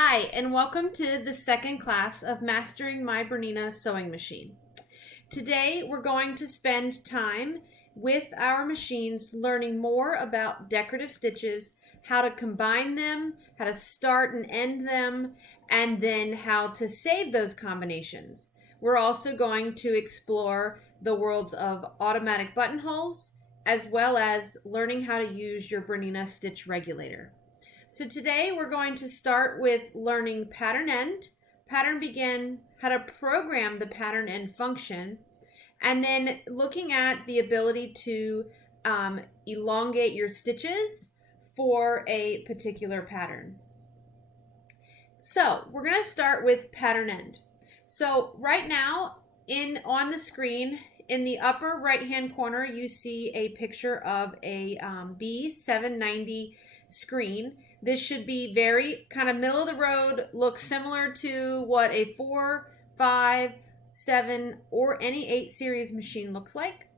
Hi, and welcome to the second class of Mastering My BERNINA Sewing Machine. Today, we're going to spend time with our machines learning more about decorative stitches, how to combine them, how to start and end them, and then how to save those combinations. We're also going to explore the worlds of automatic buttonholes, as well as learning how to use your BERNINA stitch regulator. So today we're going to start with learning pattern end, pattern begin, how to program the pattern end function, and then looking at the ability to elongate your stitches for a particular pattern. So we're going to start with pattern end. So right now on the screen in the upper right hand corner you see a picture of a B790 screen. This should be very kind of middle of the road, looks similar to what a 4, 5, 7, or any 8 series machine looks like.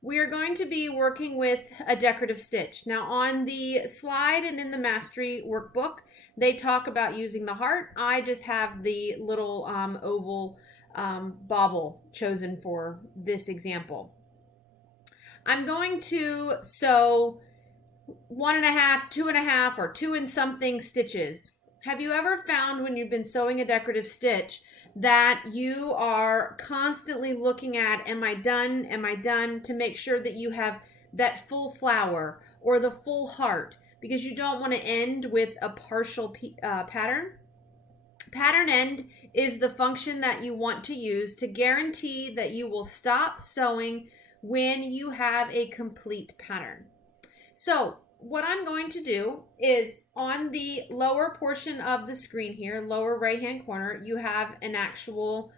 We are going to be working with a decorative stitch. Now on the slide and in the mastery workbook, they talk about using the heart. I just have the little oval bobble chosen for this example. I'm going to sew 1.5, 2.5, or 2 and something stitches. Have you ever found when you've been sewing a decorative stitch that you are constantly looking at, am I done, to make sure that you have that full flower or the full heart, because you don't want to end with a partial pattern? Pattern end is the function that you want to use to guarantee that you will stop sewing when you have a complete pattern. So what I'm going to do is on the lower portion of the screen here, lower right hand corner, you have an actual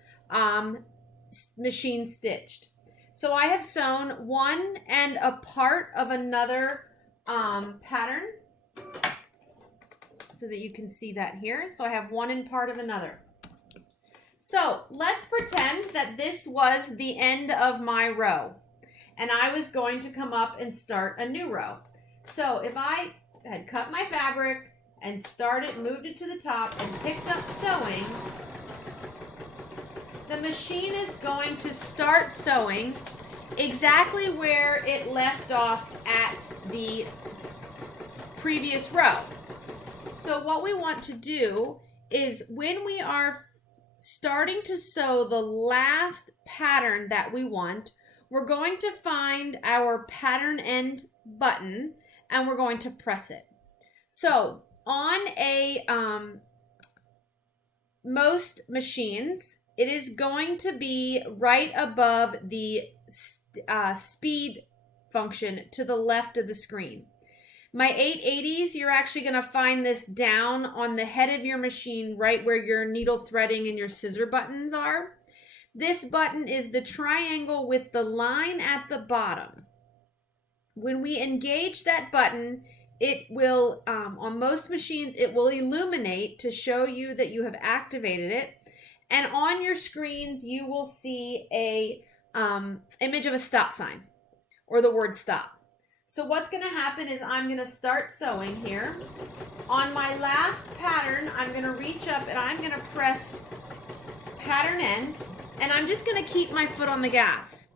machine stitched. So I have sewn one and a part of another pattern so that you can see that here. So I have one and part of another. So let's pretend that this was the end of my row and I was going to come up and start a new row. So if I had cut my fabric and moved it to the top and picked up sewing, the machine is going to start sewing exactly where it left off at the previous row. So what we want to do is when we are starting to sew the last pattern that we want, we're going to find our pattern end button and we're going to press it. So on a most machines, it is going to be right above the speed function to the left of the screen. My 880s, you're actually going to find this down on the head of your machine, right where your needle threading and your scissor buttons are. This button is the triangle with the line at the bottom. When we engage that button, it will, on most machines, it will illuminate to show you that you have activated it. And on your screens, you will see a image of a stop sign or the word stop. So what's going to happen is I'm going to start sewing here. On my last pattern, I'm going to reach up and I'm going to press pattern end, and I'm just going to keep my foot on the gas.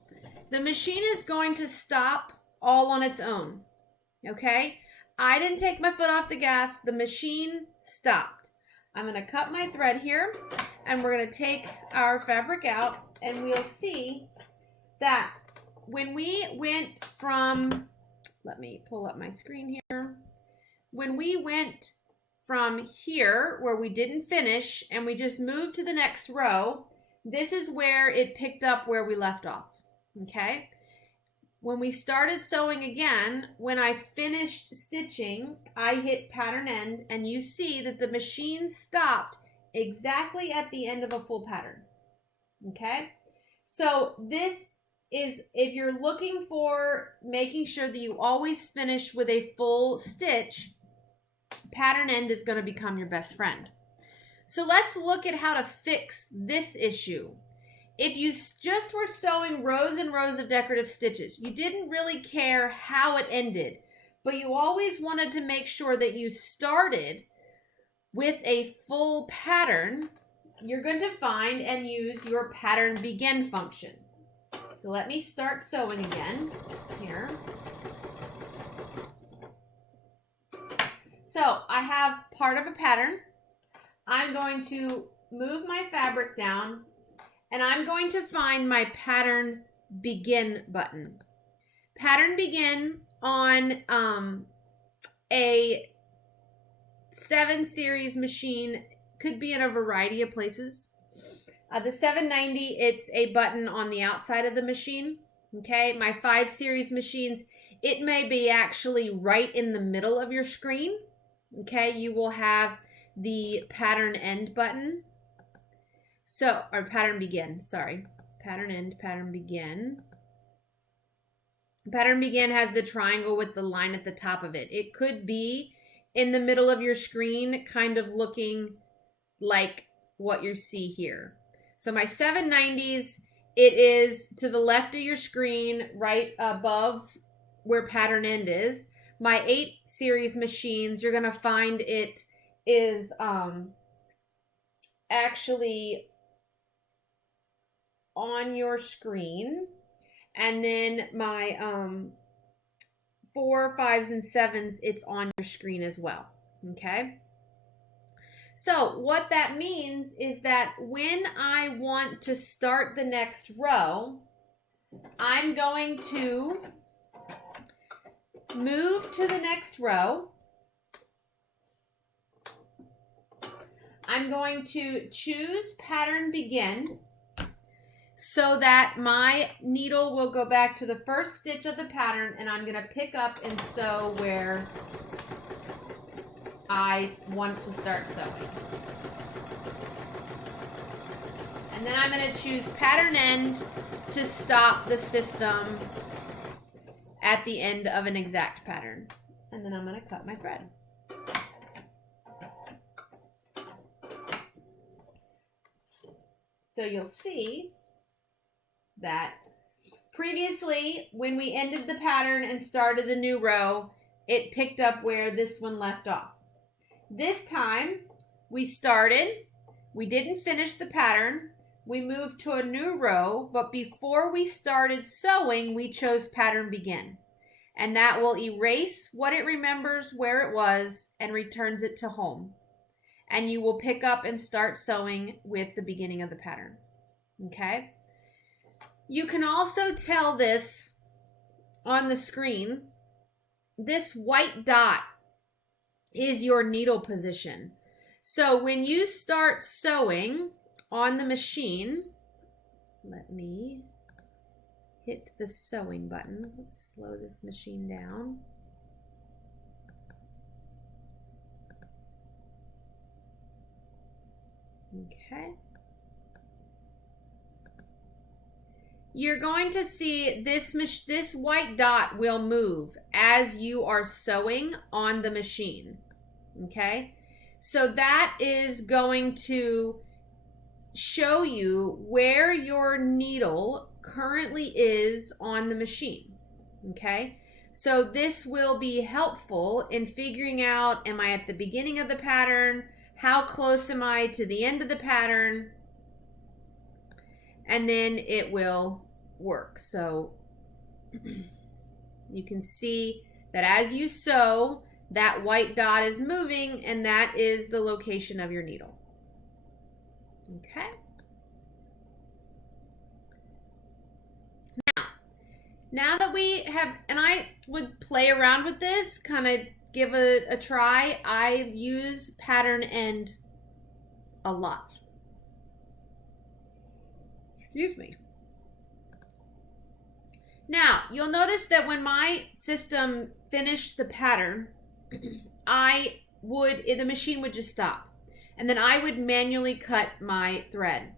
The machine is going to stop all on its own, okay? I didn't take my foot off the gas. The machine stopped. I'm going to cut my thread here, and we're going to take our fabric out, and we'll see that when we went from, let me pull up my screen here. When we went from here, where we didn't finish, and we just moved to the next row, this is where it picked up where we left off, okay? When we started sewing again, when I finished stitching, I hit pattern end, and you see that the machine stopped exactly at the end of a full pattern, okay? So this is, if you're looking for making sure that you always finish with a full stitch, pattern end is going to become your best friend. So let's look at how to fix this issue. If you just were sewing rows and rows of decorative stitches, you didn't really care how it ended, but you always wanted to make sure that you started with a full pattern, you're going to find and use your pattern begin function. So let me start sewing again here. So I have part of a pattern. I'm going to move my fabric down and I'm going to find my pattern begin button. Pattern begin on a 7 series machine could be in a variety of places. The 790, it's a button on the outside of the machine. Okay, my 5 series machines, it may be actually right in the middle of your screen. Okay, you will have the pattern end button. So, or pattern begin, sorry. Pattern end, pattern begin. Pattern begin has the triangle with the line at the top of it. It could be in the middle of your screen, kind of looking like what you see here. So my 790s, it is to the left of your screen, right above where pattern end is. My 8 series machines, you're going to find it is actually on your screen. And then my 4, 5s, and 7s, it's on your screen as well. Okay? So what that means is that when I want to start the next row, I'm going to move to the next row. I'm going to choose pattern begin so that my needle will go back to the first stitch of the pattern and I'm going to pick up and sew where I want to start sewing. And then I'm going to choose pattern end to stop the system at the end of an exact pattern. And then I'm going to cut my thread. So you'll see that previously when we ended the pattern and started the new row, it picked up where this one left off. This time we started, we didn't finish the pattern, we moved to a new row, but before we started sewing, we chose pattern begin. And that will erase what it remembers where it was and returns it to home. And you will pick up and start sewing with the beginning of the pattern. Okay? You can also tell this on the screen. This white dot is your needle position. So when you start sewing on the machine, let me hit the sewing button. Let's slow this machine down. Okay. You're going to see this white dot will move as you are sewing on the machine. Okay? So that is going to show you where your needle currently is on the machine. Okay? So this will be helpful in figuring out, am I at the beginning of the pattern? How close am I to the end of the pattern? And then it will work. So you can see that as you sew, that white dot is moving, and that is the location of your needle. Okay. Now that we have, and I would play around with this, kind of give a try. I use pattern end a lot. Excuse me. Now, you'll notice that when my system finished the pattern, the machine would just stop. And then I would manually cut my thread.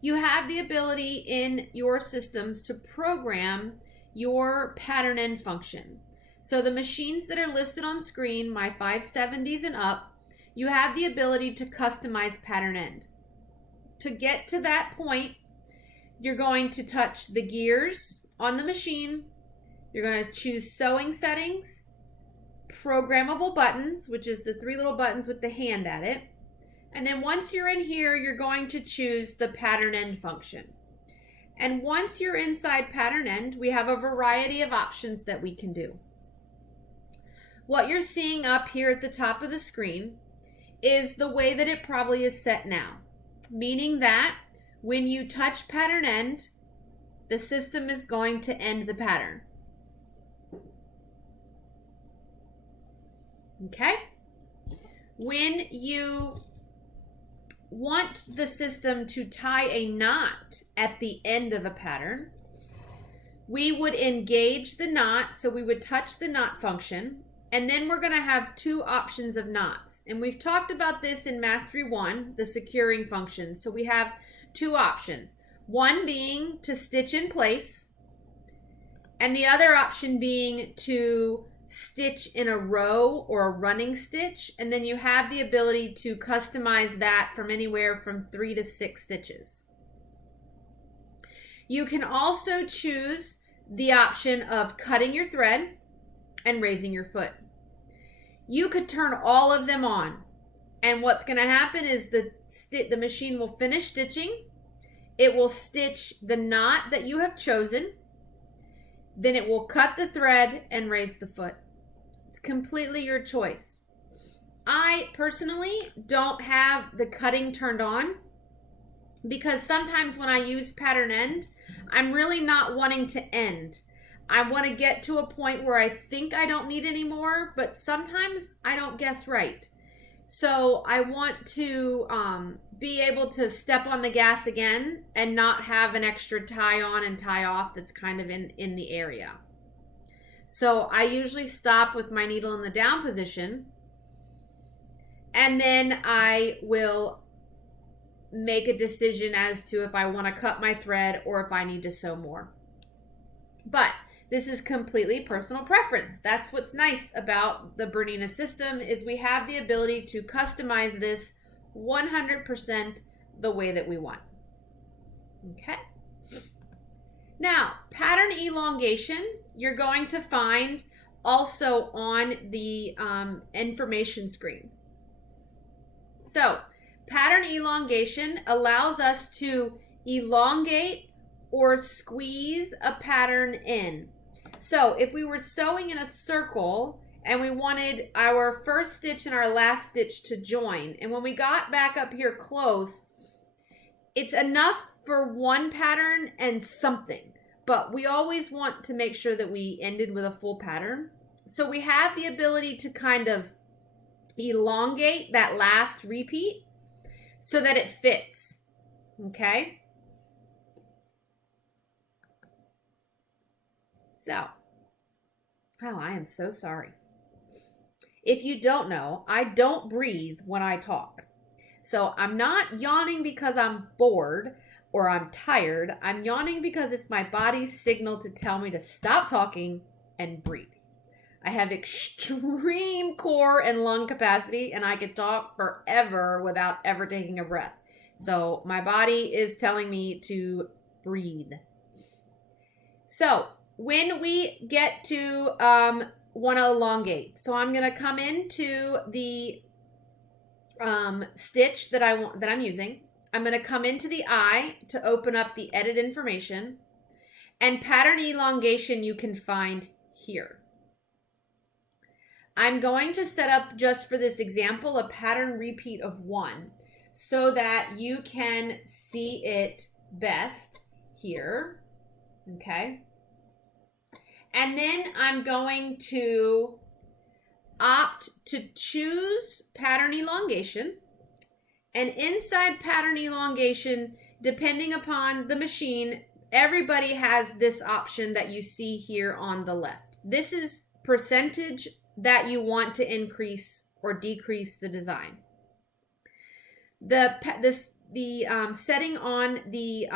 You have the ability in your systems to program your pattern end function. So the machines that are listed on screen, my 570s and up, you have the ability to customize pattern end. To get to that point, you're going to touch the gears on the machine. You're going to choose sewing settings. programmable buttons, which is the 3 little buttons with the hand at it. And then once you're in here, you're going to choose the pattern end function. And once you're inside pattern end, we have a variety of options that we can do. What you're seeing up here at the top of the screen is the way that it probably is set now, meaning that when you touch pattern end, the system is going to end the pattern. Okay? When you want the system to tie a knot at the end of a pattern, we would engage the knot, so we would touch the knot function, and then we're going to have 2 options of knots. And we've talked about this in Mastery 1, the securing function. So we have 2 options. One being to stitch in place, and the other option being to stitch in a row or a running stitch, and then you have the ability to customize that from anywhere from 3 to 6 stitches. You can also choose the option of cutting your thread and raising your foot. You could turn all of them on, and what's going to happen is the machine will finish stitching. It will stitch the knot that you have chosen. Then it will cut the thread and raise the foot. It's completely your choice. I personally don't have the cutting turned on because sometimes when I use pattern end, I'm really not wanting to end. I want to get to a point where I think I don't need any more, but sometimes I don't guess right. So I want to be able to step on the gas again and not have an extra tie on and tie off that's kind of in the area. So I usually stop with my needle in the down position, and then I will make a decision as to if I want to cut my thread or if I need to sew more. But this is completely personal preference. That's what's nice about the BERNINA system is we have the ability to customize this 100% the way that we want. Okay. Now, pattern elongation, you're going to find also on the information screen. So, pattern elongation allows us to elongate or squeeze a pattern in. So if we were sewing in a circle and we wanted our first stitch and our last stitch to join, and when we got back up here close, it's enough for one pattern and something, but we always want to make sure that we ended with a full pattern. So we have the ability to kind of elongate that last repeat so that it fits, okay? So, oh, I am so sorry. If you don't know, I don't breathe when I talk. So I'm not yawning because I'm bored or I'm tired. I'm yawning because it's my body's signal to tell me to stop talking and breathe. I have extreme core and lung capacity, and I could talk forever without ever taking a breath. So my body is telling me to breathe. So when we get to want to elongate, so I'm going to come into the stitch that I'm using. I'm going to come into the eye to open up the edit information, and pattern elongation you can find here. I'm going to set up, just for this example, a pattern repeat of 1 so that you can see it best here. Okay. And then I'm going to opt to choose pattern elongation. And inside pattern elongation, depending upon the machine, everybody has this option that you see here on the left. This is percentage that you want to increase or decrease the design. The setting on the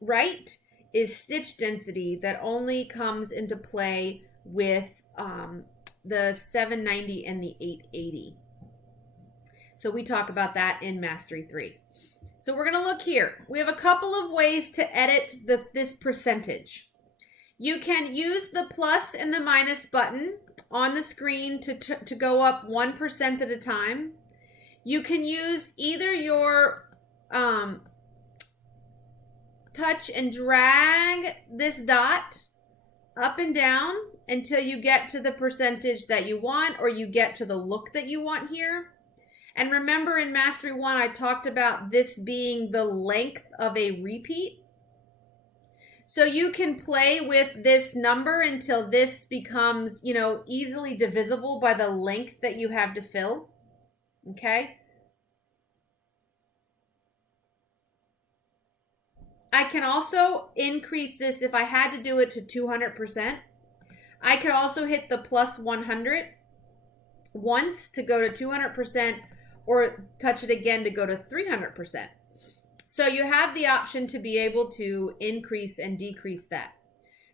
right is stitch density that only comes into play with the 790 and the 880. So we talk about that in Mastery 3. So we're going to look here. We have a couple of ways to edit this percentage. You can use the plus and the minus button on the screen to go up 1% at a time. You can use either your touch and drag this dot up and down until you get to the percentage that you want, or you get to the look that you want here. And remember, in Mastery 1, I talked about this being the length of a repeat. So you can play with this number until this becomes, easily divisible by the length that you have to fill. Okay? I can also increase this if I had to do it to 200%. I could also hit the plus 100 once to go to 200%, or touch it again to go to 300%. So you have the option to be able to increase and decrease that.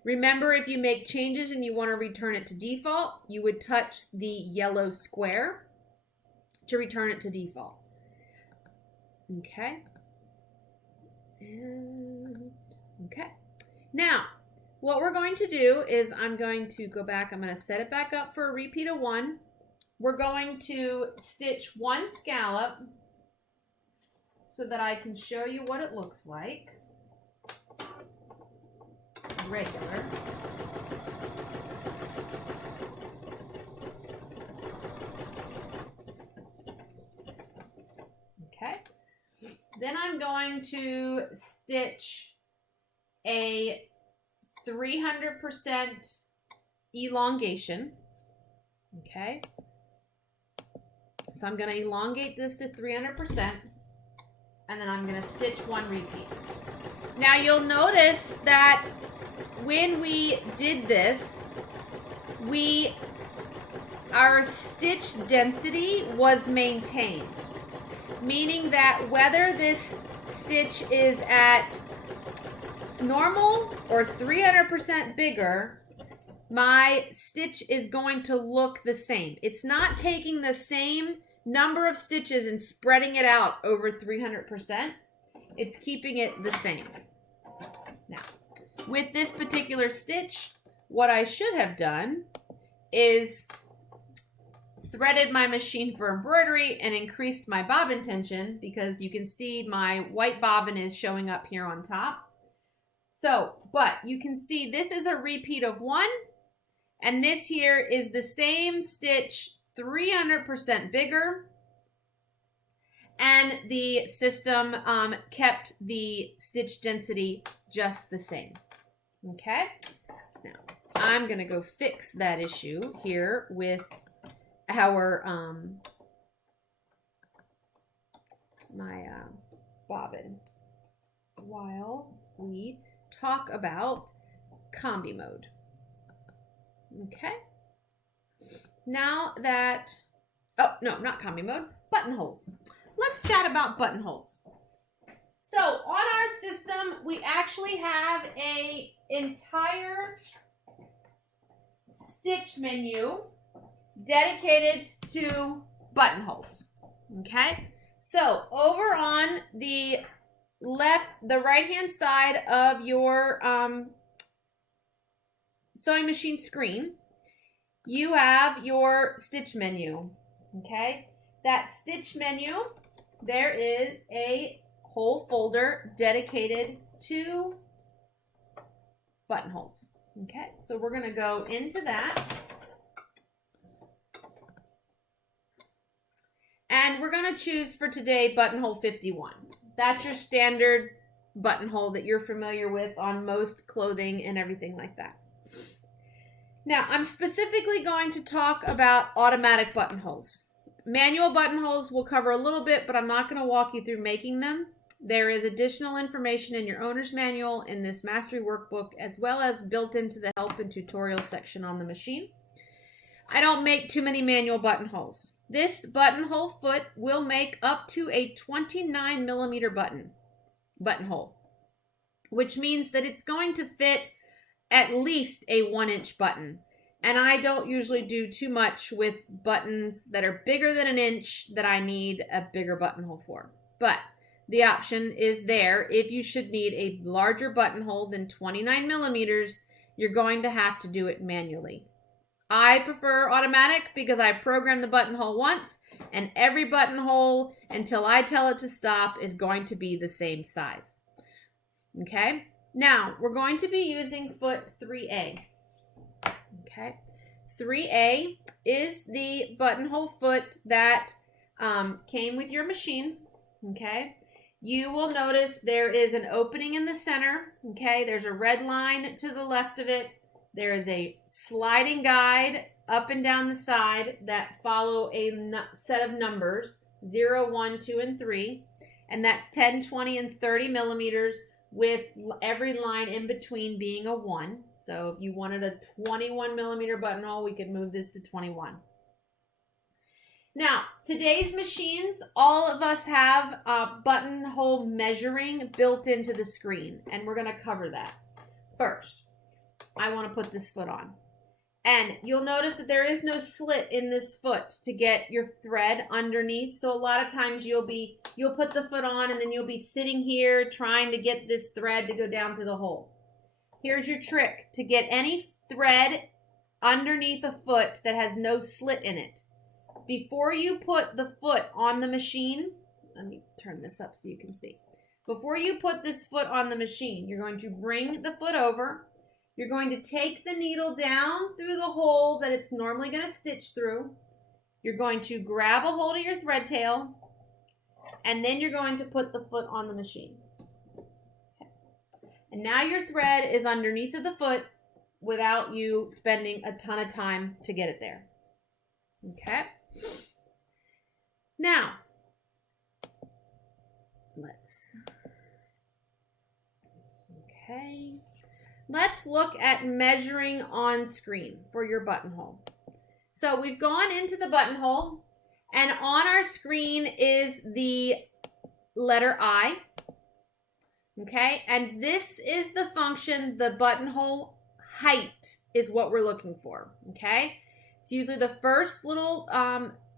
Remember, if you make changes and you want to return it to default, you would touch the yellow square to return it to default. Okay. Okay. Now, what we're going to do is I'm going to go back. I'm going to set it back up for a repeat of 1. We're going to stitch 1 scallop so that I can show you what it looks like. Regular. Okay. Then I'm going to stitch a 300% elongation. Okay. So I'm going to elongate this to 300%, and then I'm going to stitch 1 repeat. Now you'll notice that when we did this, our stitch density was maintained, meaning that whether this stitch is at normal or 300% bigger, my stitch is going to look the same. It's not taking the same number of stitches and spreading it out over 300%. It's keeping it the same. Now, with this particular stitch, what I should have done is threaded my machine for embroidery and increased my bobbin tension, because you can see my white bobbin is showing up here on top. So, but you can see this is a repeat of 1, and this here is the same stitch, 300% bigger, and the system kept the stitch density just the same. Okay, now I'm gonna go fix that issue here with our bobbin while we talk about Combi mode. Okay. Now that, oh no, not Combi mode, buttonholes. Let's chat about buttonholes. So on our system, we actually have an entire stitch menu dedicated to buttonholes. Okay. So over on the right-hand side of your sewing machine screen, you have your stitch menu. Okay, that stitch menu, there is a whole folder dedicated to buttonholes. Okay, so we're going to go into that. And we're going to choose for today buttonhole 51. That's your standard buttonhole that you're familiar with on most clothing and everything like that. Now, I'm specifically going to talk about automatic buttonholes. Manual buttonholes we'll cover a little bit, but I'm not going to walk you through making them. There is additional information in your owner's manual in this mastery workbook, as well as built into the help and tutorial section on the machine. I don't make too many manual buttonholes. This buttonhole foot will make up to a 29 millimeter buttonhole, which means that it's going to fit at least a 1-inch button. And I don't usually do too much with buttons that are bigger than 1 inch that I need a bigger buttonhole for. But the option is there if you should need a larger buttonhole than 29 millimeters. you're going to have to do it manually. I prefer automatic because I program the buttonhole once, and every buttonhole until I tell it to stop is going to be the same size. Okay, now we're going to be using foot 3A. Okay, 3A is the buttonhole foot that came with your machine. Okay, you will notice there is an opening in the center. Okay, there's a red line to the left of it. There is a sliding guide up and down the side that follow a set of numbers, 0, 1, 2, and 3. And that's 10, 20, and 30 millimeters with every line in between being a 1. So if you wanted a 21 millimeter buttonhole, we could move this to 21. Now, today's machines, all of us have buttonhole measuring built into the screen, and we're going to cover that. First, I want to put this foot on. And you'll notice that there is no slit in this foot to get your thread underneath. So a lot of times you'll put the foot on and then you'll be sitting here trying to get this thread to go down through the hole. Here's your trick to get any thread underneath a foot that has no slit in it. Before you put the foot on the machine, let me turn this up so you can see. Before you put this foot on the machine, you're going to bring the foot over. You're going to take the needle down through the hole that it's normally going to stitch through. You're going to grab a hold of your thread tail, and then you're going to put the foot on the machine. Okay. And now your thread is underneath of the foot without you spending a ton of time to get it there. Okay. Now, Let's look at measuring on screen for your buttonhole. So we've gone into the buttonhole, and on our screen is the letter I. Okay, and this is the function, the buttonhole height is what we're looking for. Okay, it's usually the first little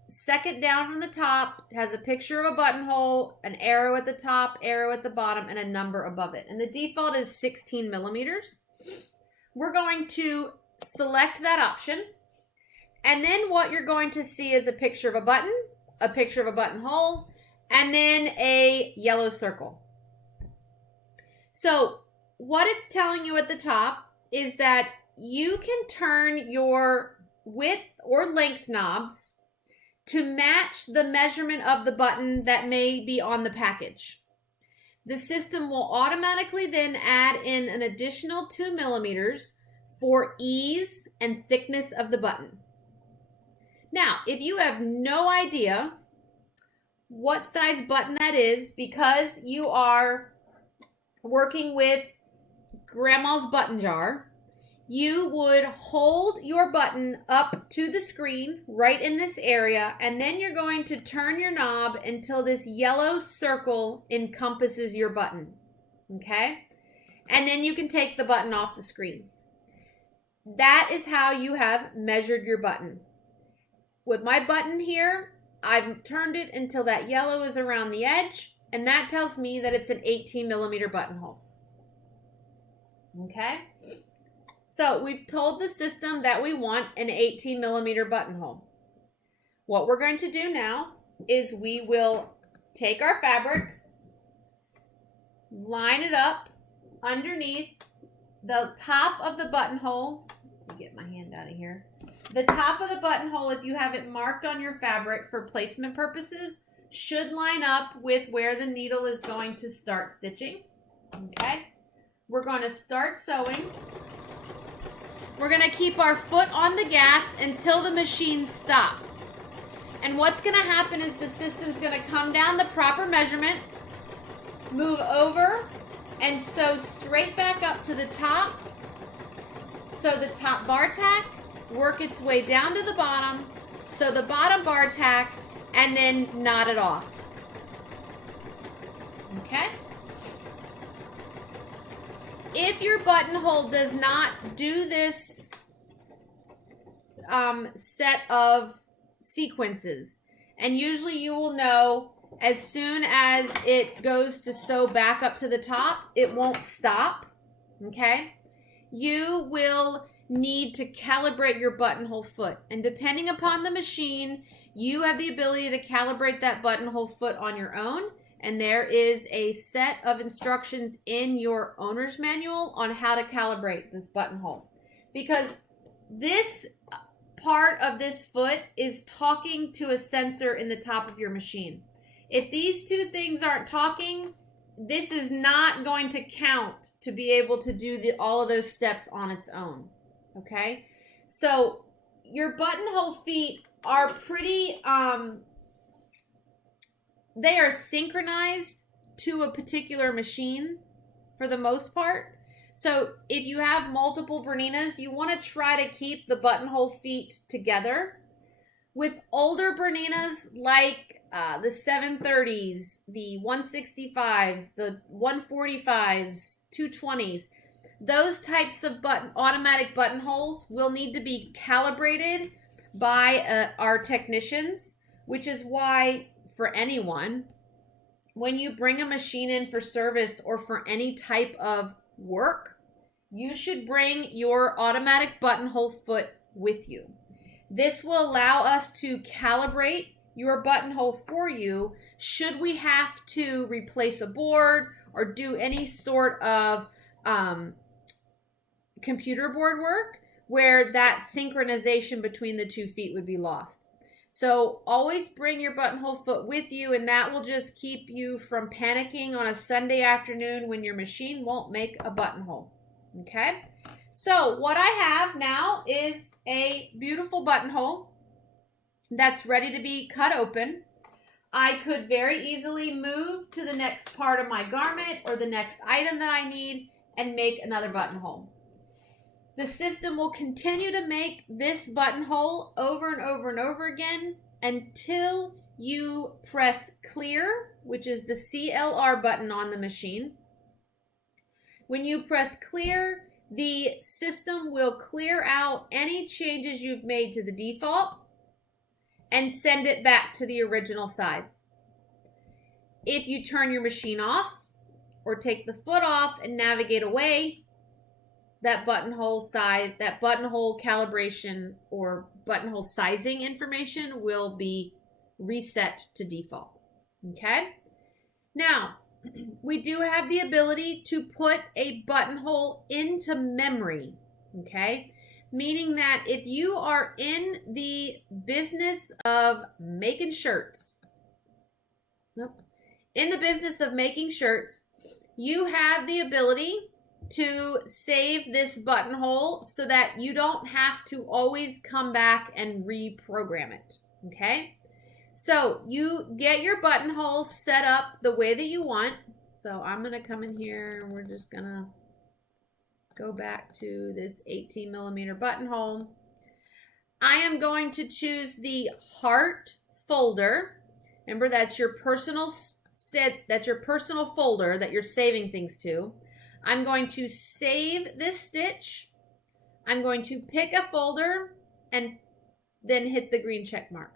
second down from the top. It has a picture of a buttonhole, an arrow at the top, arrow at the bottom, and a number above it. And the default is 16 millimeters. We're going to select that option. And then what you're going to see is a picture of a button, a picture of a buttonhole, and then a yellow circle. So what it's telling you at the top is that you can turn your width or length knobs to match the measurement of the button that may be on the package. The system will automatically then add in an additional 2 millimeters for ease and thickness of the button. Now, if you have no idea what size button that is because you are working with grandma's button jar, you would hold your button up to the screen right in this area, and then you're going to turn your knob until this yellow circle encompasses your button. Okay? And then you can take the button off the screen. That is how you have measured your button. With my button here, I've turned it until that yellow is around the edge, and that tells me that it's an 18 millimeter buttonhole. Okay? So we've told the system that we want an 18 millimeter buttonhole. What we're going to do now is we will take our fabric, line it up underneath the top of the buttonhole. Let me get my hand out of here. The top of the buttonhole, if you have it marked on your fabric for placement purposes, should line up with where the needle is going to start stitching. Okay? We're going to start sewing. We're going to keep our foot on the gas until the machine stops. And what's going to happen is the system's going to come down the proper measurement, move over, and sew straight back up to the top. So the top bar tack, work its way down to the bottom, sew the bottom bar tack, and then knot it off. Okay? If your buttonhole does not do this set of sequences, and usually you will know as soon as it goes to sew back up to the top, it won't stop, okay? you will need to calibrate your buttonhole foot. And depending upon the machine, you have the ability to calibrate that buttonhole foot on your own. And there is a set of instructions in your owner's manual on how to calibrate this buttonhole. Because this part of this foot is talking to a sensor in the top of your machine. If these two things aren't talking, this is not going to count to be able to do all of those steps on its own. Okay? So your buttonhole feet are pretty, they are synchronized to a particular machine for the most part. So if you have multiple Berninas, you want to try to keep the buttonhole feet together. With older Berninas like the 730s, the 165s, the 145s, 220s, those types of automatic buttonholes will need to be calibrated by our technicians, which is why for anyone, when you bring a machine in for service or for any type of work, you should bring your automatic buttonhole foot with you. This will allow us to calibrate your buttonhole for you should we have to replace a board or do any sort of computer board work where that synchronization between the 2 feet would be lost. So always bring your buttonhole foot with you, and that will just keep you from panicking on a Sunday afternoon when your machine won't make a buttonhole. Okay? So what I have now is a beautiful buttonhole that's ready to be cut open. I could very easily move to the next part of my garment or the next item that I need and make another buttonhole. The system will continue to make this buttonhole over and over and over again until you press clear, which is the CLR button on the machine. When you press clear, the system will clear out any changes you've made to the default and send it back to the original size. If you turn your machine off or take the foot off and navigate away, that buttonhole size, that buttonhole calibration or buttonhole sizing information will be reset to default. Okay? Now, we do have the ability to put a buttonhole into memory. Okay? Meaning that if you are in the business of making shirts, you have the ability to save this buttonhole so that you don't have to always come back and reprogram it. Okay? So you get your buttonhole set up the way that you want. So I'm going to come in here and we're just going to go back to this 18 millimeter buttonhole. I am going to choose the heart folder. Remember, that's your personal folder that you're saving things to. I'm going to save this stitch. I'm going to pick a folder and then hit the green check mark.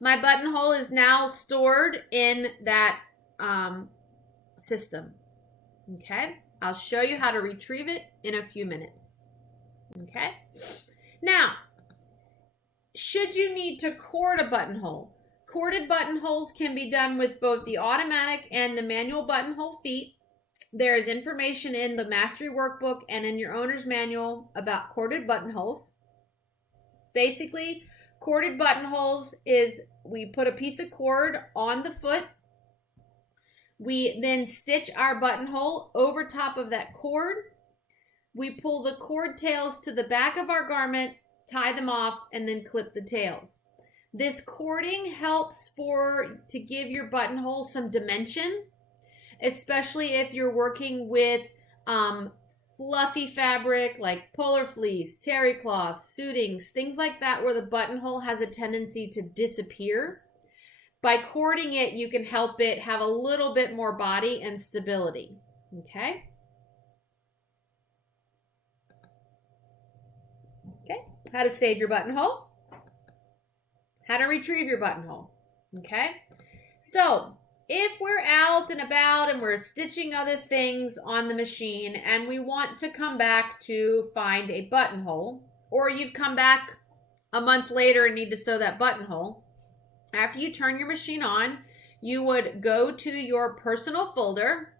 My buttonhole is now stored in that system. Okay, I'll show you how to retrieve it in a few minutes. Okay, now, should you need to cord a buttonhole? Corded buttonholes can be done with both the automatic and the manual buttonhole feet. There is information in the Mastery Workbook and in your owner's manual about corded buttonholes. Basically, corded buttonholes is we put a piece of cord on the foot. We then stitch our buttonhole over top of that cord. We pull the cord tails to the back of our garment, tie them off, and then clip the tails. This cording helps to give your buttonhole some dimension, especially if you're working with fluffy fabric like polar fleece, terry cloth, suitings, things like that where the buttonhole has a tendency to disappear. By cording it, you can help it have a little bit more body and stability. Okay? Okay, how to save your buttonhole. How to retrieve your buttonhole. Okay? So, if we're out and about and we're stitching other things on the machine and we want to come back to find a buttonhole, or you've come back a month later and need to sew that buttonhole, after you turn your machine on, you would go to your personal folder,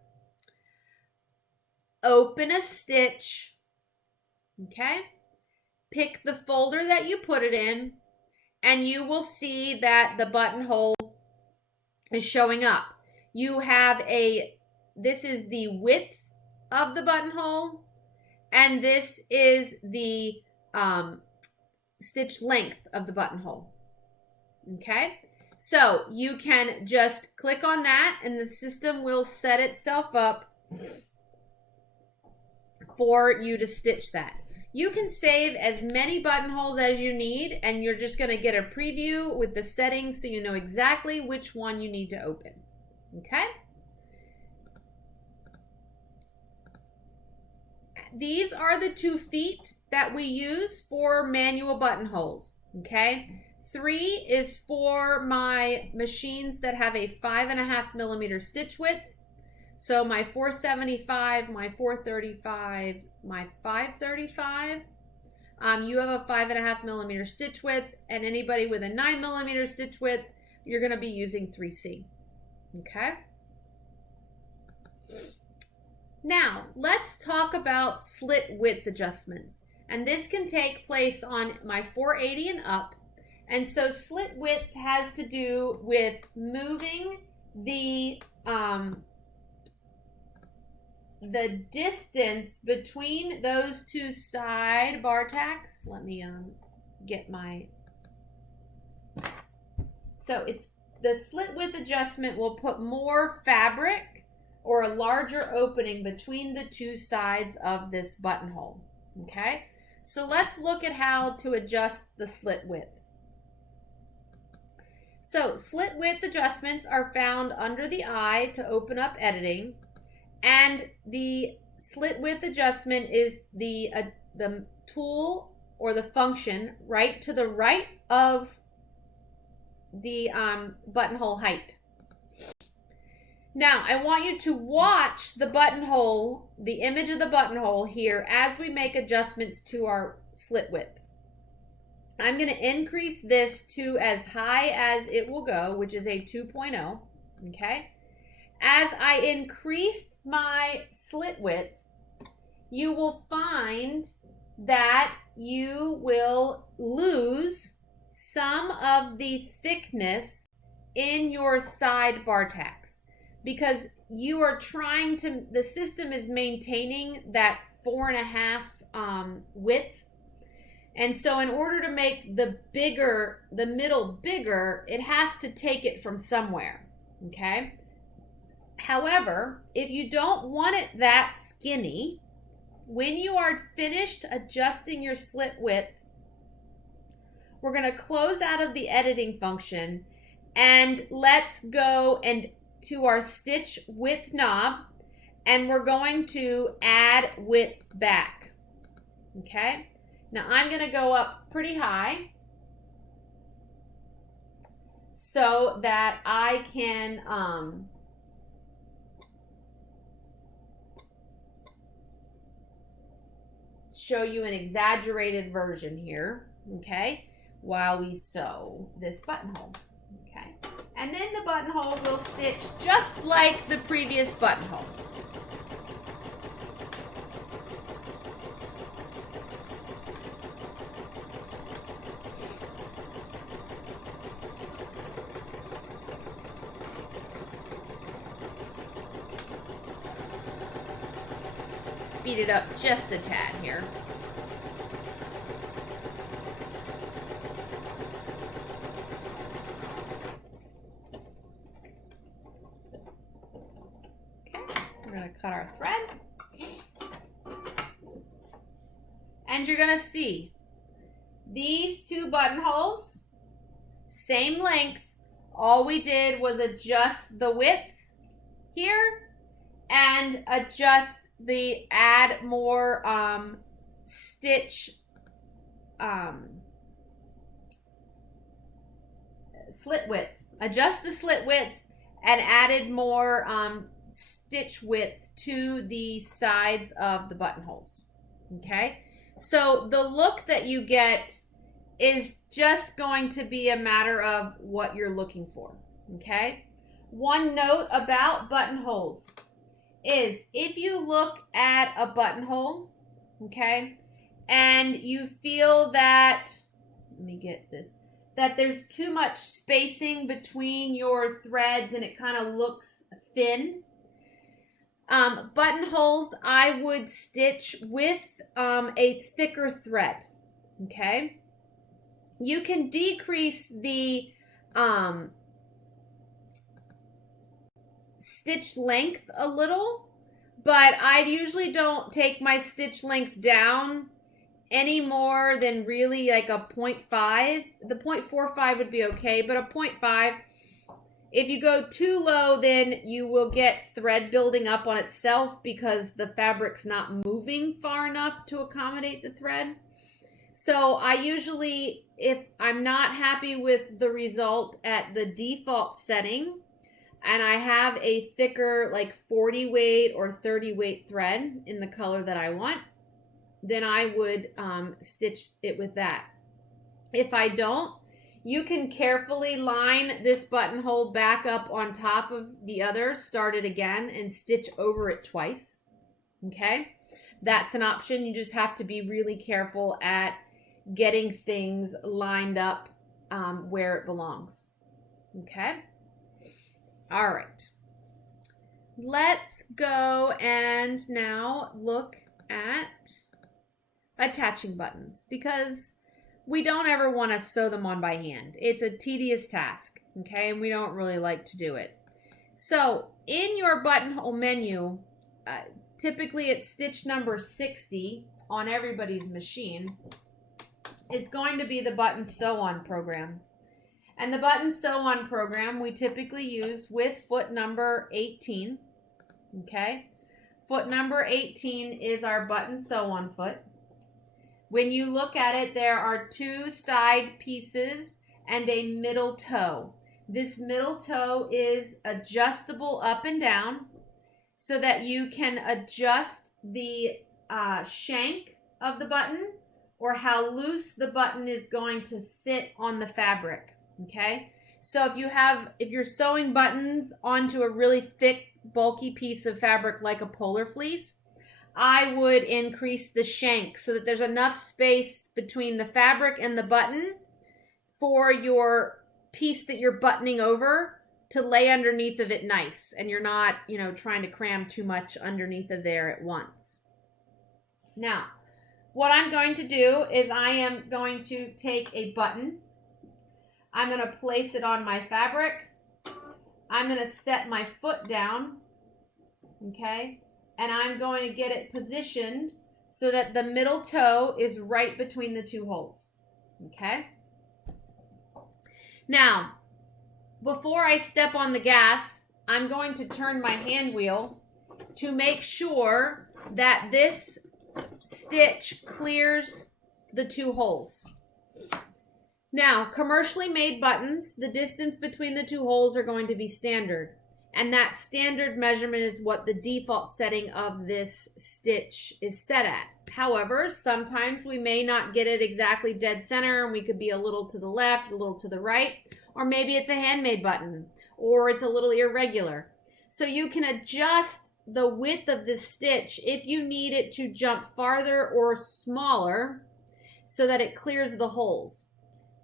open a stitch, okay? Pick the folder that you put it in, and you will see that the buttonhole is showing up. You have this is the width of the buttonhole, and this is the stitch length of the buttonhole. Okay, so you can just click on that and the system will set itself up for you to stitch that. You can save as many buttonholes as you need, and you're just going to get a preview with the settings so you know exactly which one you need to open. Okay? These are the 2 feet that we use for manual buttonholes. Okay? 3 is for my machines that have a 5.5 millimeter stitch width. So my 475, my 435, my 535, you have a 5.5 millimeter stitch width, and anybody with a 9 millimeter stitch width, you're going to be using 3C. Okay? Now, let's talk about slit width adjustments. And this can take place on my 480 and up. And so slit width has to do with moving the distance between those 2 side bar tacks. Let me get my... So it's the slit width adjustment will put more fabric or a larger opening between the 2 sides of this buttonhole. Okay, so let's look at how to adjust the slit width. So slit width adjustments are found under the eye to open up editing, and the slit width adjustment is the tool or the function right to the right of the buttonhole height. Now, I want you to watch the buttonhole, the image of the buttonhole here as we make adjustments to our slit width. I'm going to increase this to as high as it will go, which is a 2.0, okay? As I increased my slit width, you will find that you will lose some of the thickness in your side bar tacks because you are trying to, the system is maintaining that 4.5 width. And so in order to make the middle bigger, it has to take it from somewhere, okay? However, if you don't want it that skinny, when you are finished adjusting your slit width, we're going to close out of the editing function and let's go to our stitch width knob, and we're going to add width back, okay? Now I'm going to go up pretty high so that I can show you an exaggerated version here, okay, while we sew this buttonhole, okay? And then the buttonhole will stitch just like the previous buttonhole. Speed it up just a tad here. Okay, we're going to cut our thread. And you're going to see these 2 buttonholes, same length. All we did was adjust the width here and adjust add more stitch slit width. Adjust the slit width and added more stitch width to the sides of the buttonholes. Okay, so the look that you get is just going to be a matter of what you're looking for. Okay, one note about buttonholes is if you look at a buttonhole, okay, and you feel that, let me get this, that there's too much spacing between your threads and it kind of looks thin, buttonholes I would stitch with a thicker thread. Okay, you can decrease the stitch length a little, but I usually don't take my stitch length down any more than really like a 0.5. The 0.45 would be okay, but a 0.5, if you go too low, then you will get thread building up on itself because the fabric's not moving far enough to accommodate the thread. So I usually, if I'm not happy with the result at the default setting and I have a thicker like 40 weight or 30 weight thread in the color that I want, then I would stitch it with that. If I don't, you can carefully line this buttonhole back up on top of the other, start it again, and stitch over it twice. Okay, that's an option. You just have to be really careful at getting things lined up where it belongs. Okay, all right. Let's go and now look at attaching buttons, because we don't ever want to sew them on by hand. It's a tedious task, okay, and we don't really like to do it. So in your buttonhole menu, typically it's stitch number 60 on everybody's machine, is going to be the button sew on program. And the button sew on program we typically use with foot number 18. Okay, foot number 18 is our button sew on foot. When you look at it, there are two side pieces and a middle toe. This middle toe is adjustable up and down so that you can adjust the shank of the button or how loose the button is going to sit on the fabric. Okay, so if you're sewing buttons onto a really thick, bulky piece of fabric like a polar fleece, I would increase the shank so that there's enough space between the fabric and the button for your piece that you're buttoning over to lay underneath of it nice, and you're not, trying to cram too much underneath of there at once. Now, what I'm going to do is I am going to take a button. I'm going to place it on my fabric. I'm going to set my foot down, okay? And I'm going to get it positioned so that the middle toe is right between the two holes, okay? Now, before I step on the gas, I'm going to turn my hand wheel to make sure that this stitch clears the two holes. Now, commercially made buttons, the distance between the two holes are going to be standard. And that standard measurement is what the default setting of this stitch is set at. However, sometimes we may not get it exactly dead center and we could be a little to the left, a little to the right, or maybe it's a handmade button or it's a little irregular. So you can adjust the width of this stitch if you need it to jump farther or smaller so that it clears the holes.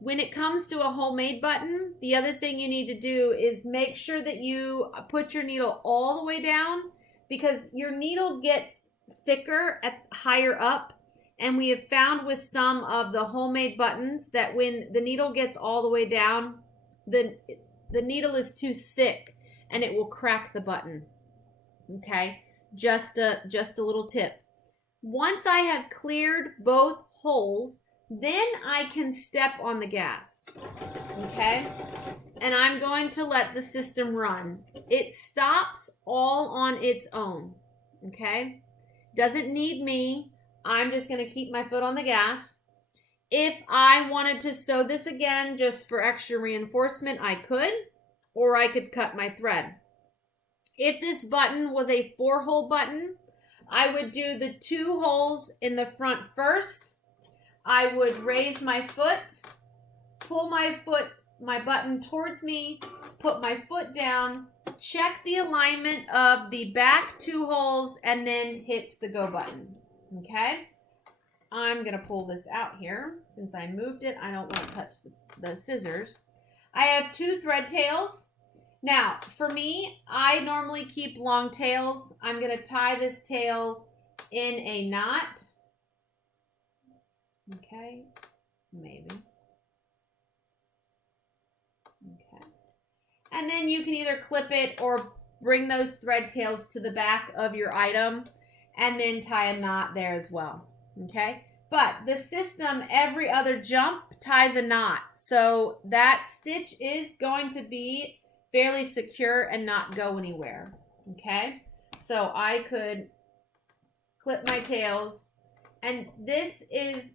When it comes to a homemade button, the other thing you need to do is make sure that you put your needle all the way down, because your needle gets thicker at higher up. And we have found with some of the homemade buttons that when the needle gets all the way down, the needle is too thick and it will crack the button. Okay, just a little tip. Once I have cleared both holes, then I can step on the gas, okay? And I'm going to let the system run. It stops all on its own, okay? Doesn't need me. I'm just going to keep my foot on the gas. If I wanted to sew this again just for extra reinforcement, I could. or I could cut my thread. If this button was a 4-hole button, I would do the 2 holes in the front first. I would raise my foot, pull my button towards me, put my foot down, check the alignment of the back 2 holes, and then hit the go button. Okay? I'm going to pull this out here. Since I moved it, I don't want to touch the scissors. I have 2 thread tails. Now, for me, I normally keep long tails. I'm going to tie this tail in a knot. Okay, maybe. Okay. And then you can either clip it or bring those thread tails to the back of your item and then tie a knot there as well. Okay, but the system, every other jump ties a knot. So that stitch is going to be fairly secure and not go anywhere. Okay, so I could clip my tails, and this is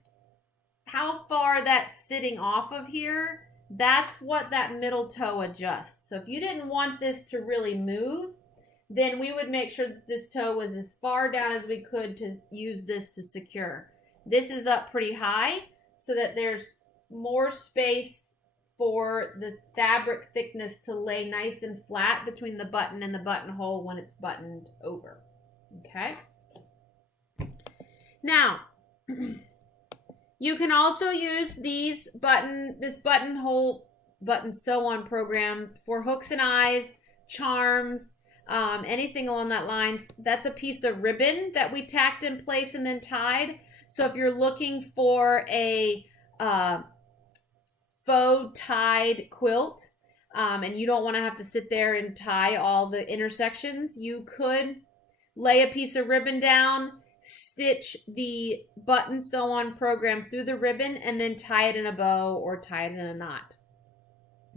how far that's sitting off of here. That's what that middle toe adjusts. So if you didn't want this to really move, then we would make sure that this toe was as far down as we could to use this to secure. This is up pretty high so that there's more space for the fabric thickness to lay nice and flat between the button and the buttonhole when it's buttoned over. Okay? Now, you can also use this buttonhole button sew on program for hooks and eyes, charms, anything along that line. That's a piece of ribbon that we tacked in place and then tied. So if you're looking for a faux tied quilt and you don't want to have to sit there and tie all the intersections, you could lay a piece of ribbon down, stitch the button sew on program through the ribbon, and then tie it in a bow or tie it in a knot.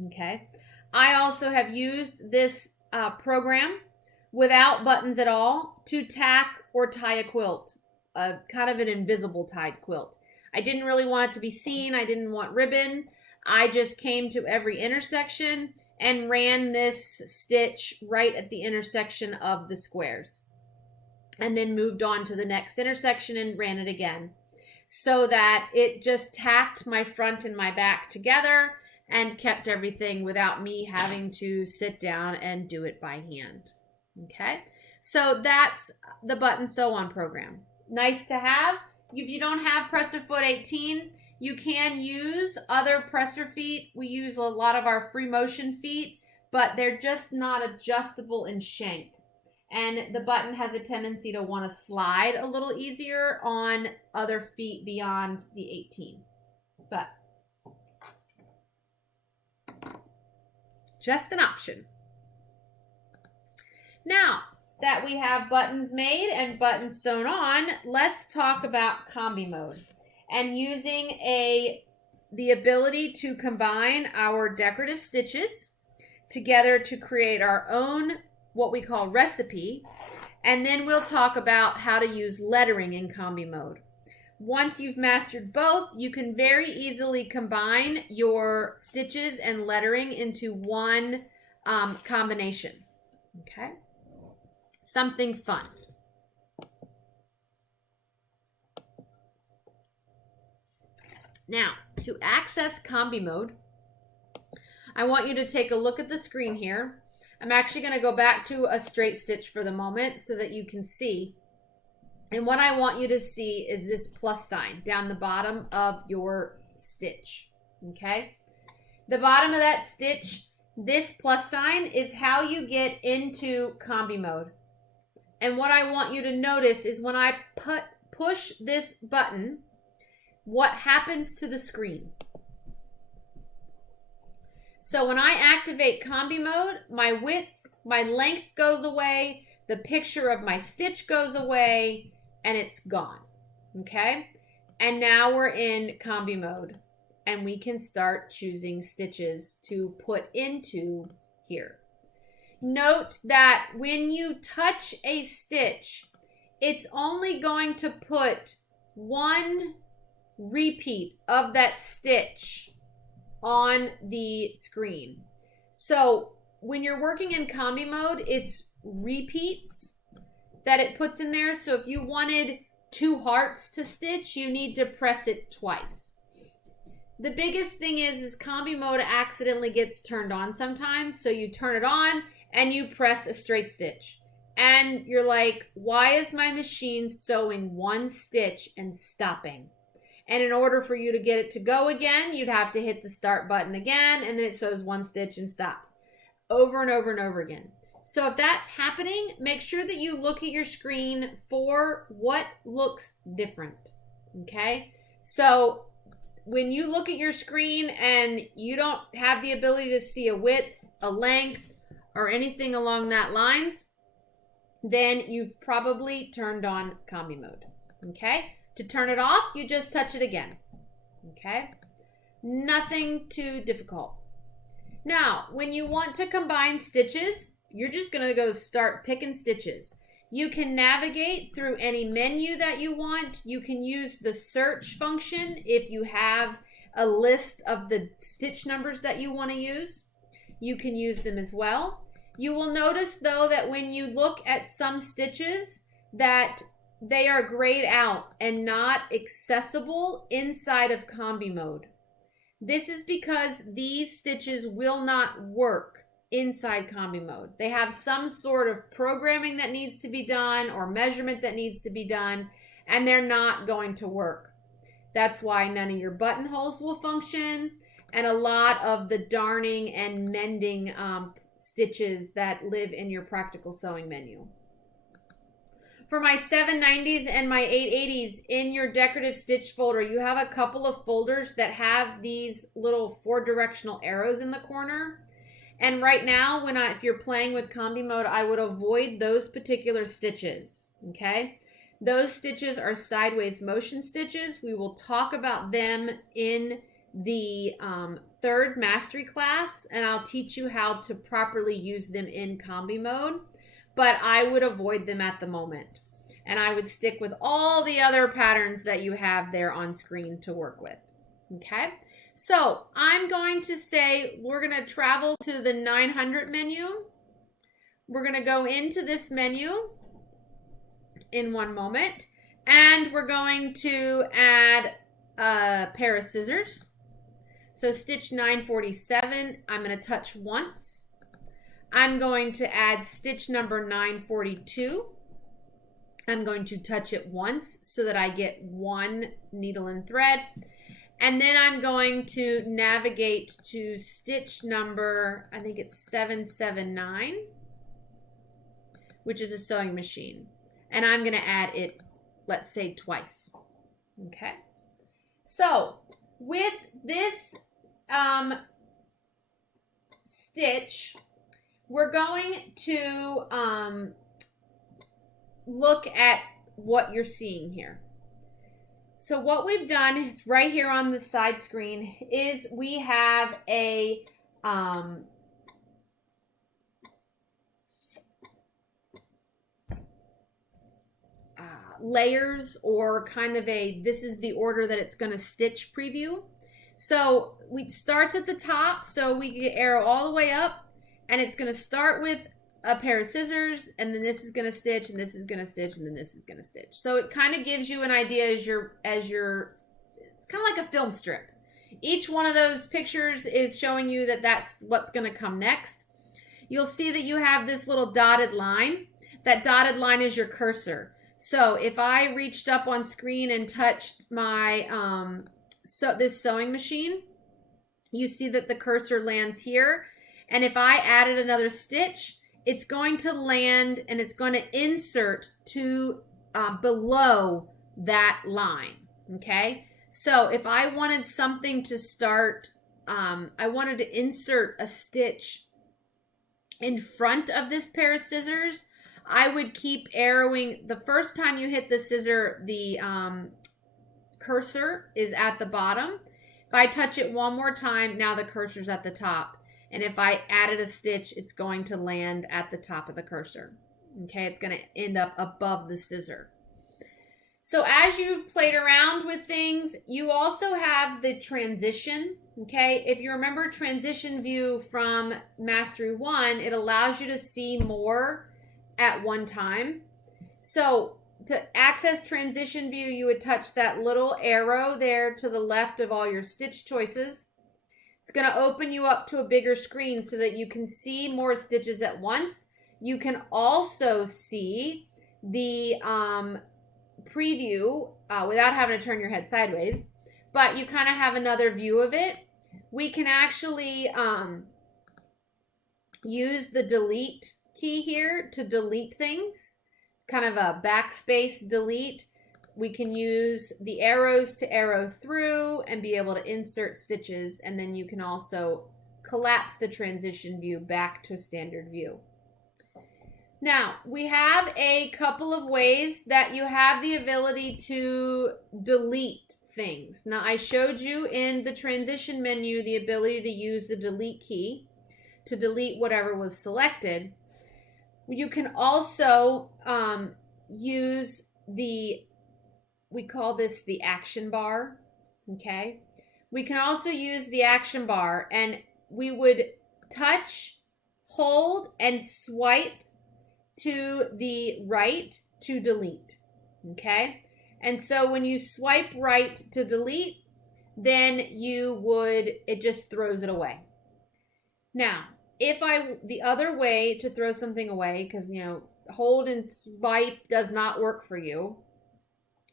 Okay, I also have used this program without buttons at all to tack or tie a quilt, kind of an invisible tied quilt. I didn't really want it to be seen. I didn't want ribbon. I just came to every intersection and ran this stitch right at the intersection of the squares, and then moved on to the next intersection and ran it again, so that it just tacked my front and my back together and kept everything without me having to sit down and do it by hand. Okay, so that's the button sew on program. Nice to have. If you don't have presser foot 18, you can use other presser feet. We use a lot of our free motion feet, but they're just not adjustable in shank. And the button has a tendency to want to slide a little easier on other feet beyond the 18. But just an option. Now that we have buttons made and buttons sewn on, let's talk about Combi mode and using the ability to combine our decorative stitches together to create our own, what we call recipe, and then we'll talk about how to use lettering in Combi mode. Once you've mastered both, you can very easily combine your stitches and lettering into one combination. Okay? Something fun. Now, to access Combi mode, I want you to take a look at the screen here. I'm actually going to go back to a straight stitch for the moment so that you can see. And what I want you to see is this plus sign down the bottom of your stitch. Okay? The bottom of that stitch, this plus sign is how you get into Combi mode. And what I want you to notice is when I push this button, what happens to the screen. So when I activate Combi mode, my width, my length goes away, the picture of my stitch goes away, and it's gone. Okay? And now we're in Combi mode, and we can start choosing stitches to put into here. Note that when you touch a stitch, it's only going to put one repeat of that stitch on the screen. So when you're working in combi mode, it's repeats that it puts in there. So if you wanted 2 hearts to stitch, you need to press it twice. The biggest thing is combi mode accidentally gets turned on sometimes. So you turn it on and you press a straight stitch. And you're like, why is my machine sewing 1 stitch and stopping? And in order for you to get it to go again, you'd have to hit the start button again, and then it sews 1 stitch and stops over and over and over again. So if that's happening, make sure that you look at your screen for what looks different, okay? So when you look at your screen and you don't have the ability to see a width, a length, or anything along that lines, then you've probably turned on combi mode, okay? To turn it off, you just touch it again, okay? Nothing too difficult. Now, when you want to combine stitches, you're just going to go start picking stitches. You can navigate through any menu that you want. You can use the search function if you have a list of the stitch numbers that you want to use. You can use them as well. You will notice, though, that when you look at some stitches that they are grayed out and not accessible inside of combi mode. This is because these stitches will not work inside combi mode. They have some sort of programming that needs to be done or measurement that needs to be done, and they're not going to work. That's why none of your buttonholes will function, and a lot of the darning and mending stitches that live in your practical sewing menu. For my 790s and my 880s, in your decorative stitch folder, you have a couple of folders that have these little 4 directional arrows in the corner. And right now, if you're playing with combi mode, I would avoid those particular stitches, okay? Those stitches are sideways motion stitches. We will talk about them in the 3rd mastery class, and I'll teach you how to properly use them in combi mode. But I would avoid them at the moment. And I would stick with all the other patterns that you have there on screen to work with. Okay? So I'm going to say we're going to travel to the 900 menu. We're going to go into this menu in one moment. And we're going to add a pair of scissors. So stitch 947, I'm going to touch once. I'm going to add stitch number 942. I'm going to touch it once so that I get 1 needle and thread. And then I'm going to navigate to stitch number, I think it's 779, which is a sewing machine. And I'm going to add it, let's say, twice. Okay. So with this stitch, we're going to look at what you're seeing here. So what we've done is right here on the side screen is we have a layers, or kind of this is the order that it's going to stitch preview. So it starts at the top, so we get arrow all the way up. And it's going to start with a pair of scissors, and then this is going to stitch, and this is going to stitch, and then this is going to stitch. So it kind of gives you an idea as you're, it's kind of like a film strip. Each one of those pictures is showing you that that's what's going to come next. You'll see that you have this little dotted line. That dotted line is your cursor. So if I reached up on screen and touched my, this sewing machine, you see that the cursor lands here. And if I added another stitch, it's going to land and it's going to insert to below that line, okay? So if I wanted something to start, I wanted to insert a stitch in front of this pair of scissors, I would keep arrowing. The first time you hit the scissor, the cursor is at the bottom. If I touch it one more time, now the cursor's at the top. And if I added a stitch, it's going to land at the top of the cursor. Okay, it's going to end up above the scissor. So as you've played around with things, you also have the transition, okay? If you remember transition view from Mastery 1, it allows you to see more at one time. So to access transition view, you would touch that little arrow there to the left of all your stitch choices. It's going to open you up to a bigger screen so that you can see more stitches at once. You can also see the preview without having to turn your head sideways, but you kind of have another view of it. We can actually use the delete key here to delete things, kind of a backspace delete. We can use the arrows to arrow through and be able to insert stitches, and then you can also collapse the transition view back to standard view. Now, we have a couple of ways that you have the ability to delete things. Now, I showed you in the transition menu the ability to use the delete key to delete whatever was selected. You can also use we call this the action bar, okay? We can also use the action bar, and we would touch, hold, and swipe to the right to delete, okay? And so when you swipe right to delete, then it just throws it away. Now, the other way to throw something away, because, hold and swipe does not work for you,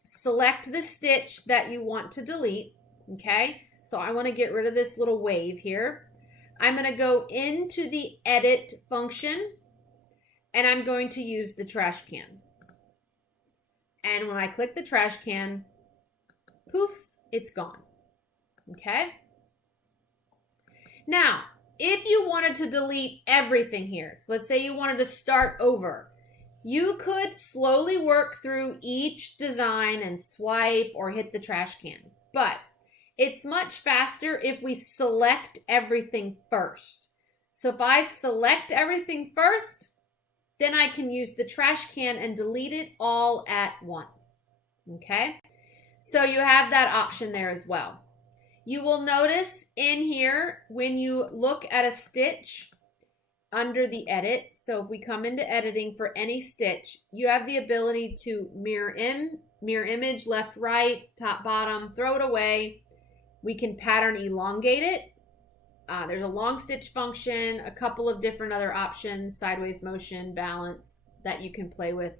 select the stitch that you want to delete, okay? So I want to get rid of this little wave here. I'm going to go into the edit function, and I'm going to use the trash can. And when I click the trash can, poof, it's gone, okay? Now, if you wanted to delete everything here, so let's say you wanted to start over, you could slowly work through each design and swipe or hit the trash can. But it's much faster if we select everything first. So if I select everything first, then I can use the trash can and delete it all at once. Okay? So you have that option there as well. You will notice in here when you look at a stitch under the edit, so if we come into editing for any stitch, you have the ability to mirror image, left, right, top, bottom, throw it away. We can pattern elongate it. There's a long stitch function, a couple of different other options, sideways motion, balance, that you can play with.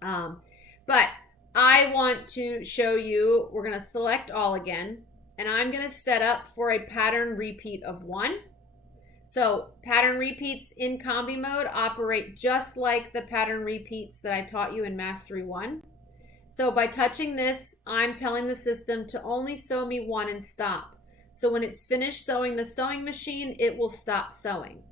But I want to show you, we're going to select all again, and I'm going to set up for a pattern repeat of 1. So pattern repeats in Combi mode operate just like the pattern repeats that I taught you in Mastery 1. So by touching this, I'm telling the system to only sew me 1 and stop. So when it's finished sewing the sewing machine, it will stop sewing.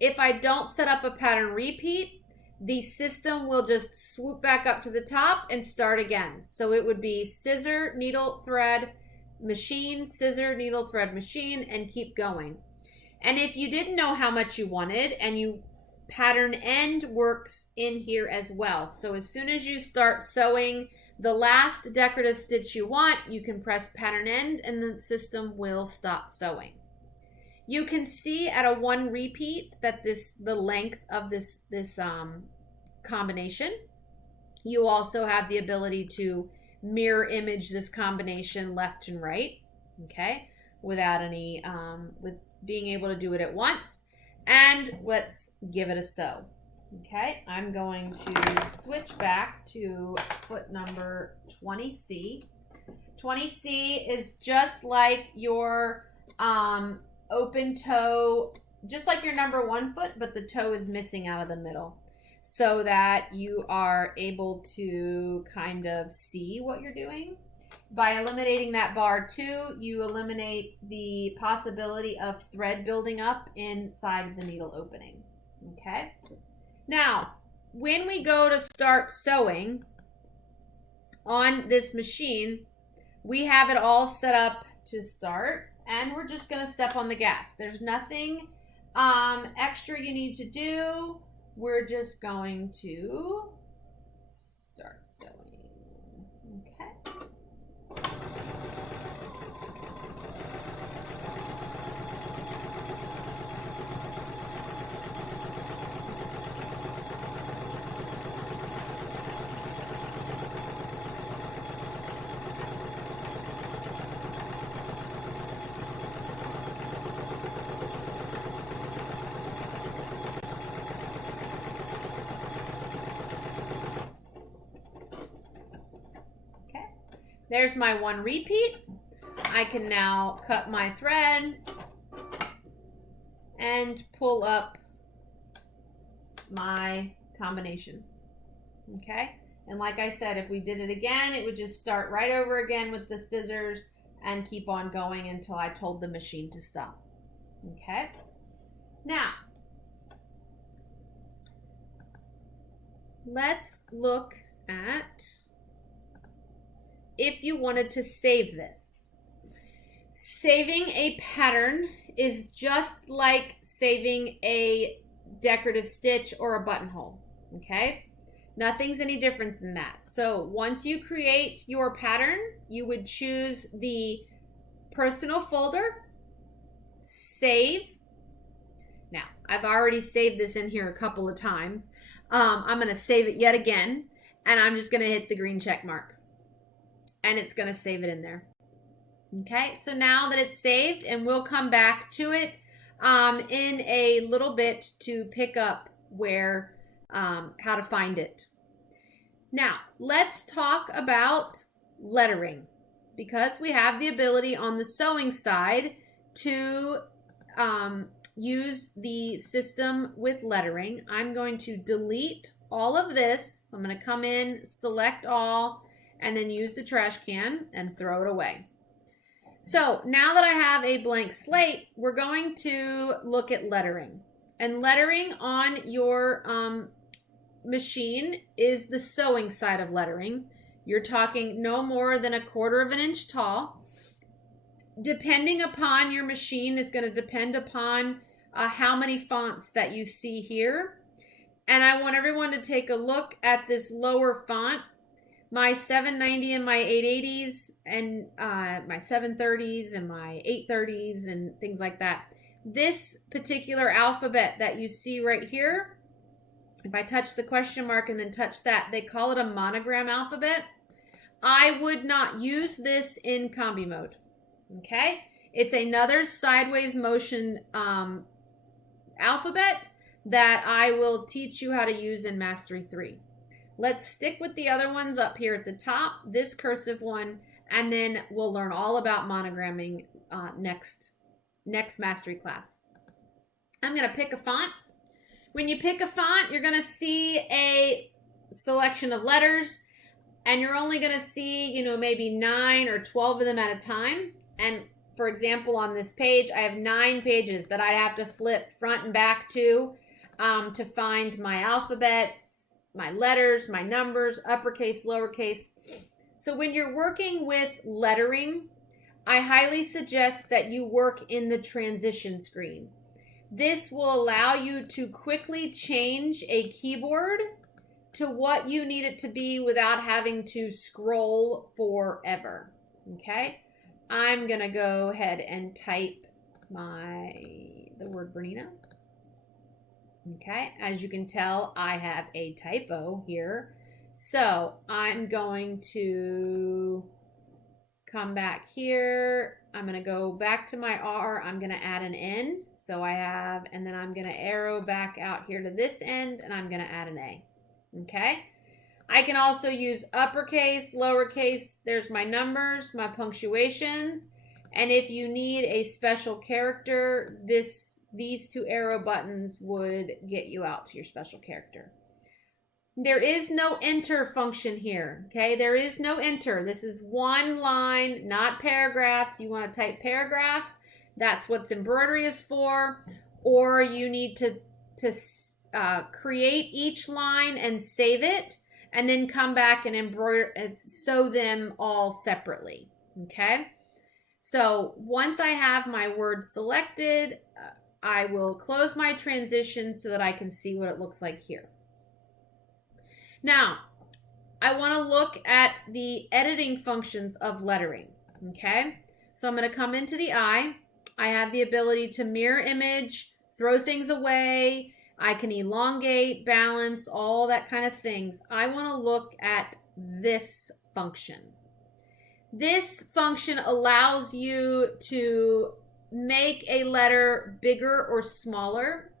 If I don't set up a pattern repeat, the system will just swoop back up to the top and start again. So it would be scissor, needle, thread, machine, scissor, needle, thread, machine, and keep going. And if you didn't know how much you wanted, and pattern end works in here as well. So as soon as you start sewing the last decorative stitch you want, you can press pattern end and the system will stop sewing. You can see at a 1 repeat that the length of this combination. You also have the ability to mirror image this combination left and right, okay, without any with being able to do it at once. And let's give it a sew. Okay, I'm going to switch back to foot number 20C. 20C is just like your open toe, just like your number 1 foot, but the toe is missing out of the middle so that you are able to kind of see what you're doing. By eliminating that bar 2, you eliminate the possibility of thread building up inside the needle opening. Okay. Now, when we go to start sewing on this machine, we have it all set up to start, and we're just going to step on the gas. There's nothing extra you need to do. We're just going to start sewing. There's my one repeat. I can now cut my thread and pull up my combination. Okay, and like I said, if we did it again, it would just start right over again with the scissors and keep on going until I told the machine to stop. Okay, now let's look at if you wanted to save this. Saving a pattern is just like saving a decorative stitch or a buttonhole, okay? Nothing's any different than that. So once you create your pattern, you would choose the personal folder, save. Now, I've already saved this in here a couple of times. I'm going to save it yet again, and I'm just going to hit the green check mark, and it's going to save it in there. Okay, so now that it's saved, and we'll come back to it in a little bit to pick up where, how to find it. Now, let's talk about lettering, because we have the ability on the sewing side to use the system with lettering. I'm going to delete all of this. I'm going to come in, select all, and then use the trash can and throw it away. So now that I have a blank slate, we're going to look at lettering. And lettering on your machine is the sewing side of lettering. You're talking no more than 1/4 of an inch tall. Depending upon your machine is going to depend upon how many fonts that you see here. And I want everyone to take a look at this lower font. My 790 and my 880s and my 730s and my 830s and things like that. This particular alphabet that you see right here, if I touch the question mark and then touch that, they call it a monogram alphabet. I would not use this in Combi mode. Okay? It's another sideways motion alphabet that I will teach you how to use in Mastery 3. Let's stick with the other ones up here at the top, this cursive one, and then we'll learn all about monogramming next Mastery class. I'm going to pick a font. When you pick a font, you're going to see a selection of letters, and you're only going to see, maybe 9 or 12 of them at a time. And for example, on this page, I have 9 pages that I'd have to flip front and back to find my alphabet, my letters, my numbers, uppercase, lowercase. So when you're working with lettering, I highly suggest that you work in the transition screen. This will allow you to quickly change a keyboard to what you need it to be without having to scroll forever. Okay? I'm going to go ahead and type the word Bernina. Okay, as you can tell, I have a typo here. So I'm going to come back here. I'm going to go back to my R. I'm going to add an N. So I have, and then I'm going to arrow back out here to this end, and I'm going to add an A. Okay, I can also use uppercase, lowercase. There's my numbers, my punctuations. And if you need a special character, these 2 arrow buttons would get you out to your special character. There is no enter function here, okay? There is no enter. This is one line, not paragraphs. You want to type paragraphs. That's what embroidery is for. Or you need to create each line and save it, and then come back and embroider and sew them all separately, okay? So once I have my word selected, I will close my transition so that I can see what it looks like here. Now, I want to look at the editing functions of lettering, okay? So I'm going to come into the eye. I have the ability to mirror image, throw things away. I can elongate, balance, all that kind of things. I want to look at this function. This function allows you to make a letter bigger or smaller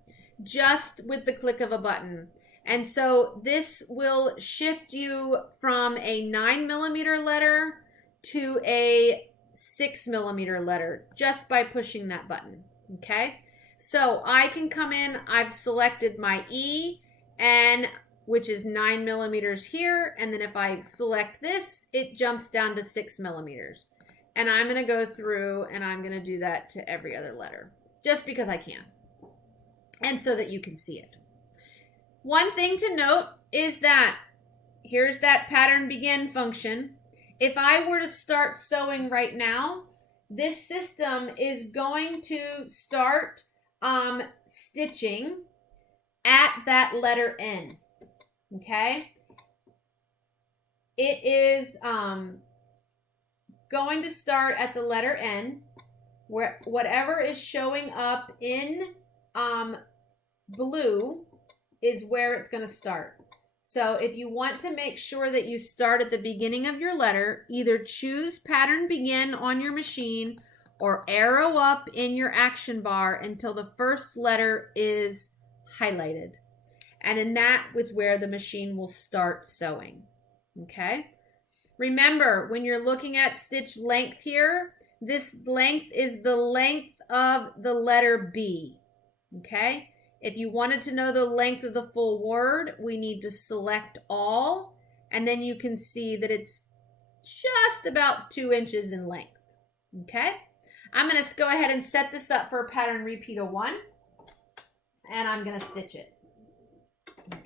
just with the click of a button. And so this will shift you from a 9mm letter to a 6mm letter just by pushing that button. Okay, so I can come in, I've selected my E, and which is 9mm here, and then if I select this, it jumps down to 6mm. And I'm going to go through and I'm going to do that to every other letter, just because I can, and so that you can see it. One thing to note is that here's that pattern begin function. If I were to start sewing right now, this system is going to start stitching at that letter N. Okay? It is going to start at the letter N, where whatever is showing up in blue is where it's going to start. So if you want to make sure that you start at the beginning of your letter, either choose pattern begin on your machine or arrow up in your action bar until the first letter is highlighted. And then that is where the machine will start sewing. Okay? Remember, when you're looking at stitch length here, this length is the length of the letter B. Okay? If you wanted to know the length of the full word, we need to select all, and then you can see that it's just about 2 inches in length. Okay? I'm going to go ahead and set this up for a pattern repeat of 1, and I'm going to stitch it. Okay.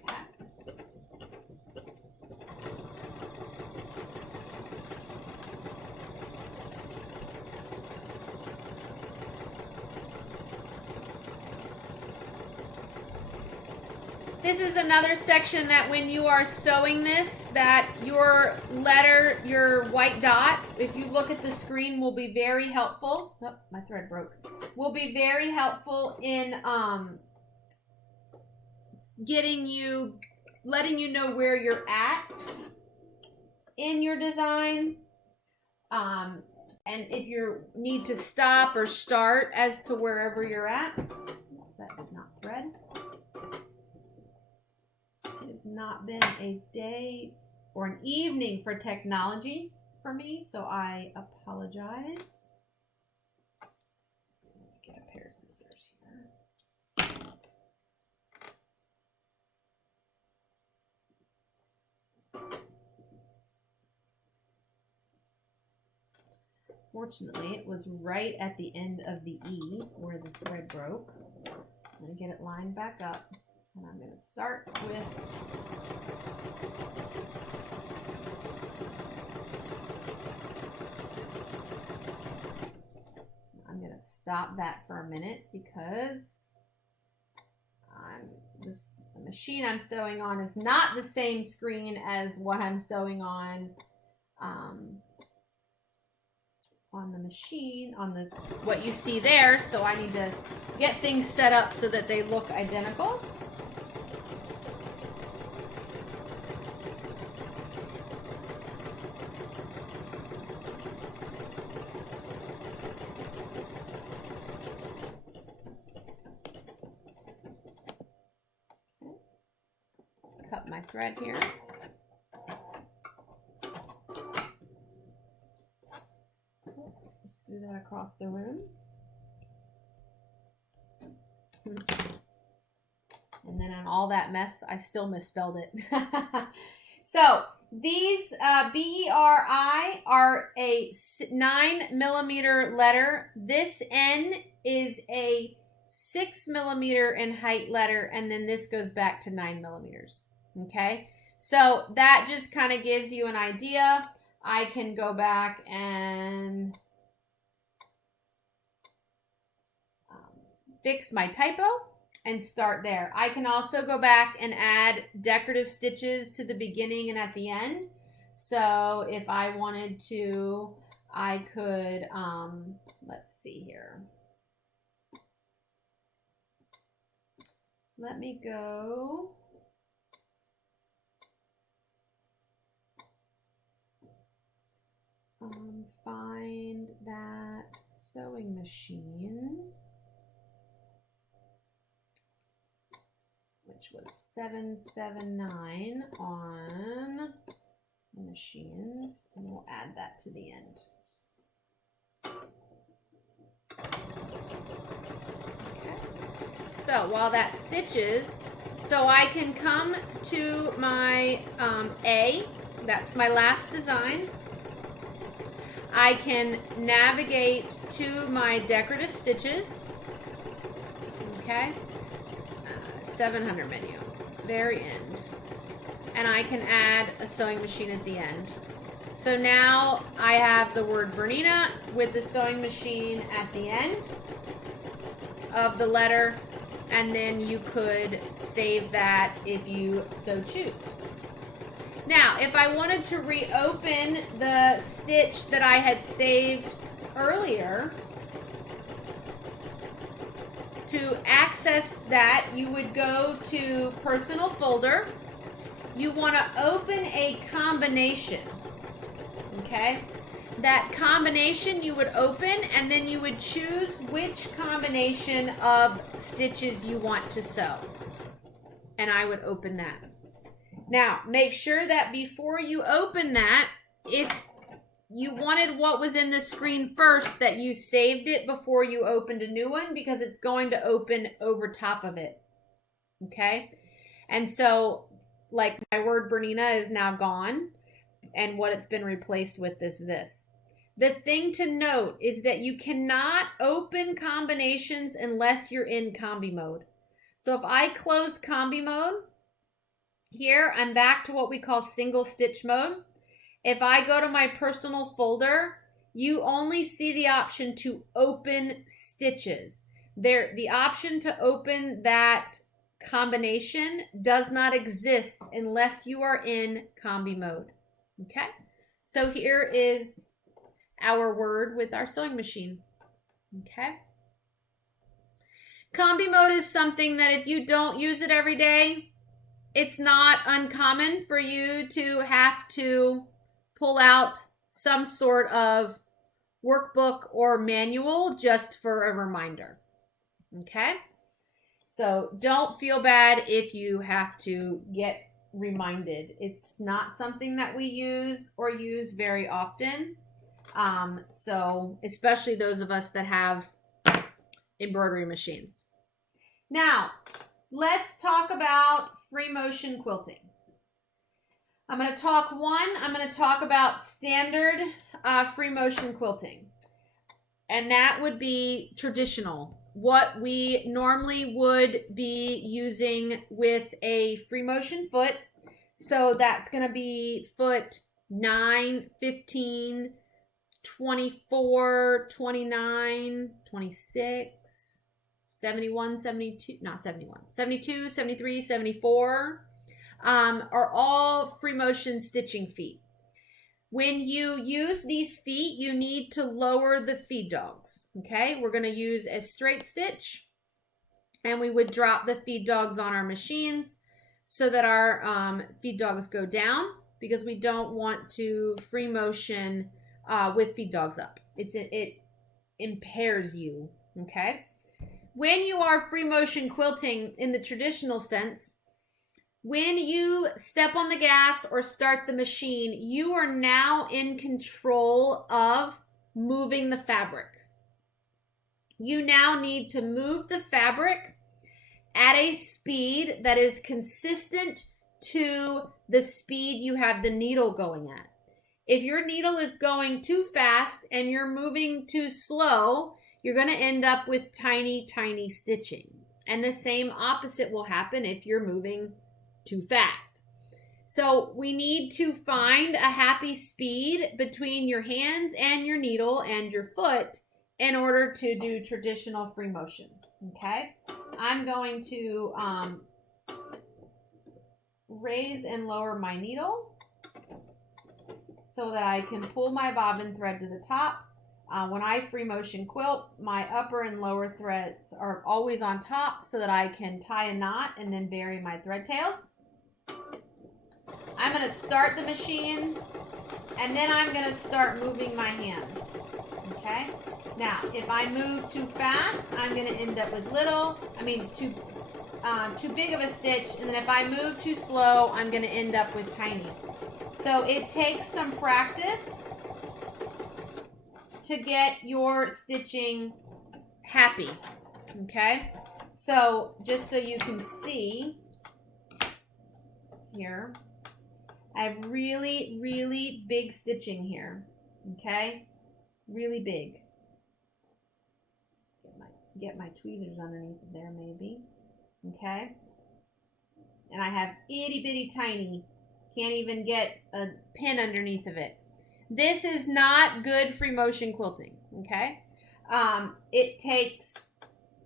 This is another section that when you are sewing this, that your letter, your white dot, if you look at the screen, will be very helpful. Oh, my thread broke. Will be very helpful in letting you know where you're at in your design. And if you need to stop or start as to wherever you're at. Oops, that did not thread. It has not been a day or an evening for technology for me, so I apologize. Get a pair of scissors here. Fortunately, it was right at the end of the E where the thread broke. I'm going to get it lined back up. And I'm going to start with I'm going to stop that for a minute because the machine I'm sewing on is not the same screen as what I'm sewing on the machine, on the what you see there. So I need to get things set up so that they look identical. Cut my thread here. Just do that across the room. And then on all that mess, I still misspelled it. So these BERI are a 9mm letter. This N is a 6mm in height letter, and then this goes back to 9mm. Okay, so that just kind of gives you an idea. I can go back and fix my typo and start there. I can also go back and add decorative stitches to the beginning and at the end. So if I wanted to, I could, let's see here. Let me go. Find that sewing machine, which was 779 on machines, and we'll add that to the end. Okay. So while that stitches, so I can come to my A, that's my last design. I can navigate to my decorative stitches, okay, 700 menu, very end, and I can add a sewing machine at the end. So now I have the word Bernina with the sewing machine at the end of the letter, and then you could save that if you so choose. Now, if I wanted to reopen the stitch that I had saved earlier, to access that, you would go to Personal Folder. You want to open a combination, okay? That combination you would open, and then you would choose which combination of stitches you want to sew. And I would open that. Now, make sure that before you open that, if you wanted what was in the screen first, that you saved it before you opened a new one, because it's going to open over top of it. Okay? And so, like, my word Bernina is now gone, and what it's been replaced with is this. The thing to note is that you cannot open combinations unless you're in Combi mode. So if I close Combi mode, here I'm back to what we call single stitch mode. If I go to my personal folder, you only see the option to open stitches. The option to open that combination does not exist unless you are in Combi mode. Okay, so here is our word with our sewing machine. Okay, Combi mode is something that if you don't use it every day, it's not uncommon for you to have to pull out some sort of workbook or manual just for a reminder. Okay? So don't feel bad if you have to get reminded. It's not something that we use very often. So especially those of us that have embroidery machines. Now, let's talk about free motion quilting. I'm going to talk about standard free motion quilting. And that would be traditional. What we normally would be using with a free motion foot. So that's going to be foot 9, 15, 24, 29, 26, 71, 72, not 71, 72, 73, 74 are all free motion stitching feet. When you use these feet, you need to lower the feed dogs. Okay, we're going to use a straight stitch, and we would drop the feed dogs on our machines so that our feed dogs go down, because we don't want to free motion with feed dogs up. It impairs you. Okay. When you are free motion quilting in the traditional sense, when you step on the gas or start the machine, you are now in control of moving the fabric. You now need to move the fabric at a speed that is consistent to the speed you have the needle going at. If your needle is going too fast and you're moving too slow, you're going to end up with tiny, tiny stitching. And the same opposite will happen if you're moving too fast. So we need to find a happy speed between your hands and your needle and your foot in order to do traditional free motion. Okay? I'm going to raise and lower my needle so that I can pull my bobbin thread to the top. When I free motion quilt, my upper and lower threads are always on top so that I can tie a knot and then bury my thread tails. I'm going to start the machine, and then I'm going to start moving my hands. Okay? Now, if I move too fast, I'm going to end up with too big of a stitch, and then if I move too slow, I'm going to end up with tiny. So it takes some practice to get your stitching happy, okay? So just so you can see here, I have really, really big stitching here, okay? Really big. Get my tweezers underneath there maybe, okay? And I have itty bitty tiny, can't even get a pin underneath of it. This is not good free motion quilting, okay? It takes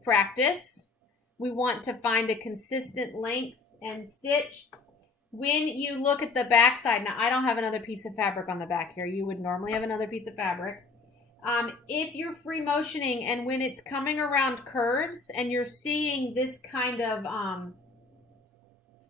practice. We want to find a consistent length and stitch. When you look at the back side, now I don't have another piece of fabric on the back here. You would normally have another piece of fabric. If you're free motioning and when it's coming around curves and you're seeing this kind of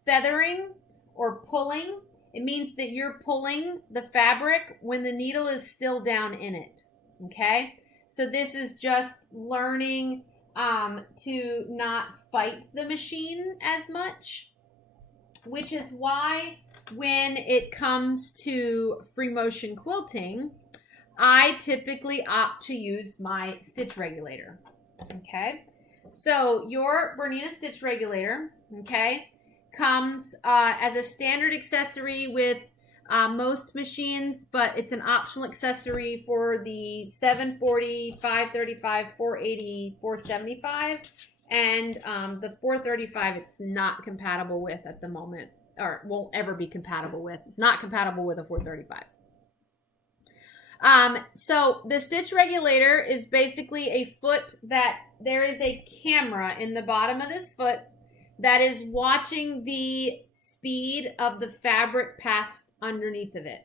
feathering or pulling, it means that you're pulling the fabric when the needle is still down in it, okay? So this is just learning to not fight the machine as much, which is why when it comes to free motion quilting, I typically opt to use my stitch regulator, okay? So your BERNINA stitch regulator, okay, comes as a standard accessory with most machines, but it's an optional accessory for the 740, 535, 480, 475, and the 435 it's not compatible with at the moment, or won't ever be compatible with. It's not compatible with a 435. So the stitch regulator is basically a foot that there is a camera in the bottom of this foot that is watching the speed of the fabric pass underneath of it.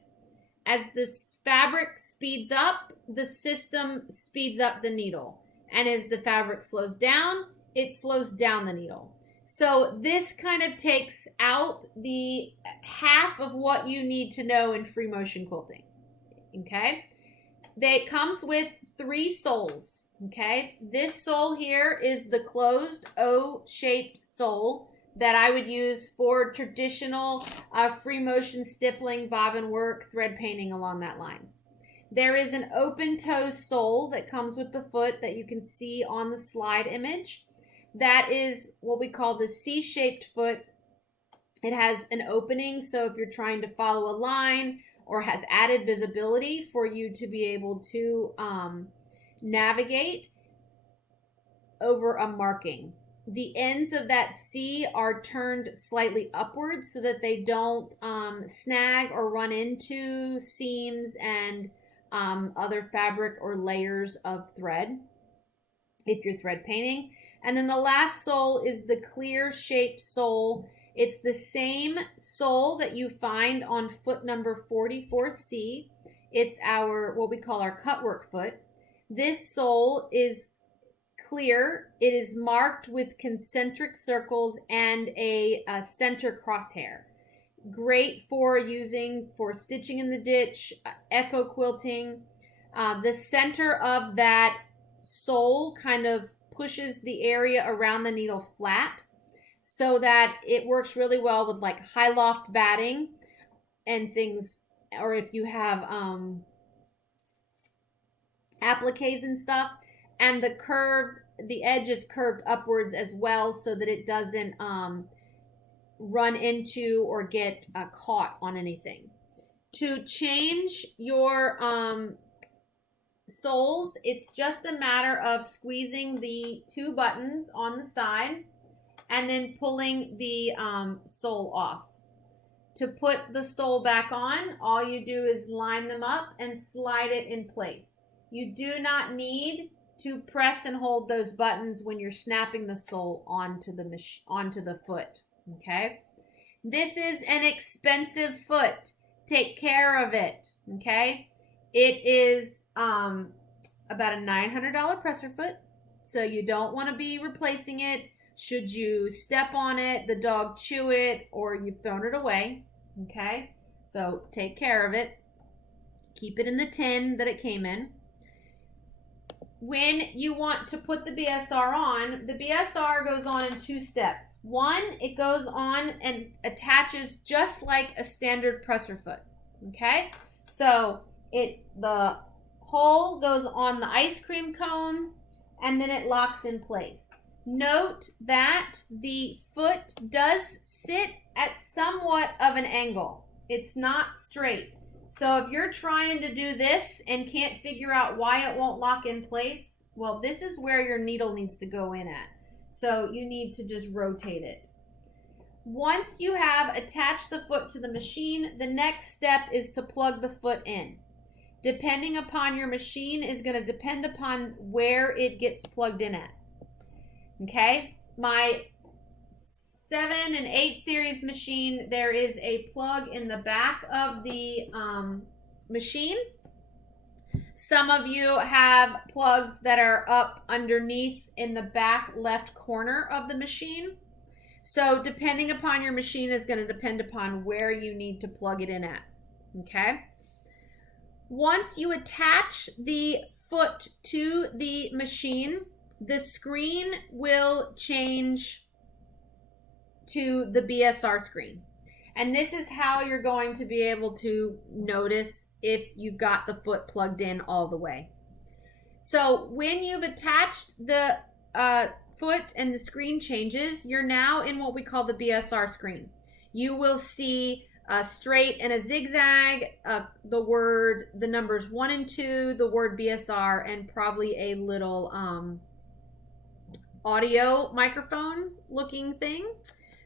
As the fabric speeds up, the system speeds up the needle. And as the fabric slows down, it slows down the needle. So this kind of takes out the half of what you need to know in free motion quilting. Okay, it comes with 3 soles. Okay, this sole here is the closed O-shaped sole that I would use for traditional free motion stippling, bobbin work, thread painting along that lines. There is an open toe sole that comes with the foot that you can see on the slide image. That is what we call the C-shaped foot. It has an opening, so if you're trying to follow a line, or has added visibility for you to be able to navigate over a marking. The ends of that C are turned slightly upwards so that they don't snag or run into seams and other fabric or layers of thread if you're thread painting. And then the last sole is the clear shaped sole. It's the same sole that you find on foot number 44C. It's our, what we call our cutwork foot. This sole is clear. It is marked with concentric circles and a center crosshair. Great for using for stitching in the ditch, echo quilting. The center of that sole kind of pushes the area around the needle flat, so that it works really well with like high loft batting and things, or if you have appliques and stuff. And the edge is curved upwards as well so that it doesn't run into or get caught on anything. To change your soles, it's just a matter of squeezing the 2 buttons on the side and then pulling the sole off. To put the sole back on, all you do is line them up and slide it in place. You do not need to press and hold those buttons when you're snapping the sole onto the foot, okay? This is an expensive foot. Take care of it, okay? It is about a $900 presser foot, so you don't want to be replacing it. Should you step on it, the dog chew it, or you've thrown it away, okay? So take care of it. Keep it in the tin that it came in. When you want to put the BSR on, the BSR goes on in 2 steps. One, it goes on and attaches just like a standard presser foot, Okay, so the hole goes on the ice cream cone and then it locks in place. Note that the foot does sit at somewhat of an angle. It's not straight. So if you're trying to do this and can't figure out why it won't lock in place, well, this is where your needle needs to go in at. So you need to just rotate it. Once you have attached the foot to the machine, the next step is to plug the foot in. Depending upon your machine is going to depend upon where it gets plugged in at. Okay, my 7 and 8 series machine, there is a plug in the back of the machine. Some of you have plugs that are up underneath in the back left corner of the machine. So depending upon your machine is going to depend upon where you need to plug it in at. Okay. Once you attach the foot to the machine, the screen will change to the BSR screen. And this is how you're going to be able to notice if you've got the foot plugged in all the way. So when you've attached the foot and the screen changes, you're now in what we call the BSR screen. You will see a straight and a zigzag, the numbers 1 and 2, the word BSR, and probably a little audio microphone looking thing.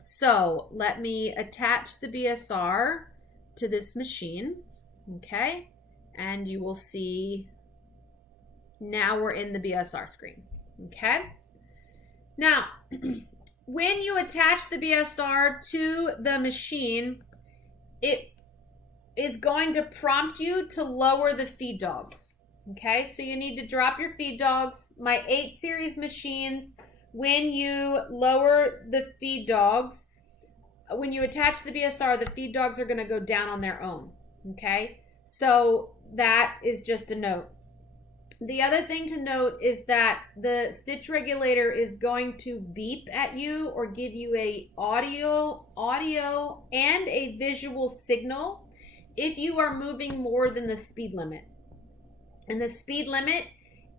So let me attach the BSR to this machine. Okay. And you will see now we're in the BSR screen. Okay. Now, when you attach the BSR to the machine, it is going to prompt you to lower the feed dogs. Okay, so you need to drop your feed dogs. My 8 series machines, when you lower the feed dogs, when you attach the BSR, the feed dogs are going to go down on their own. Okay, so that is just a note. The other thing to note is that the stitch regulator is going to beep at you or give you a audio and a visual signal if you are moving more than the speed limit. And the speed limit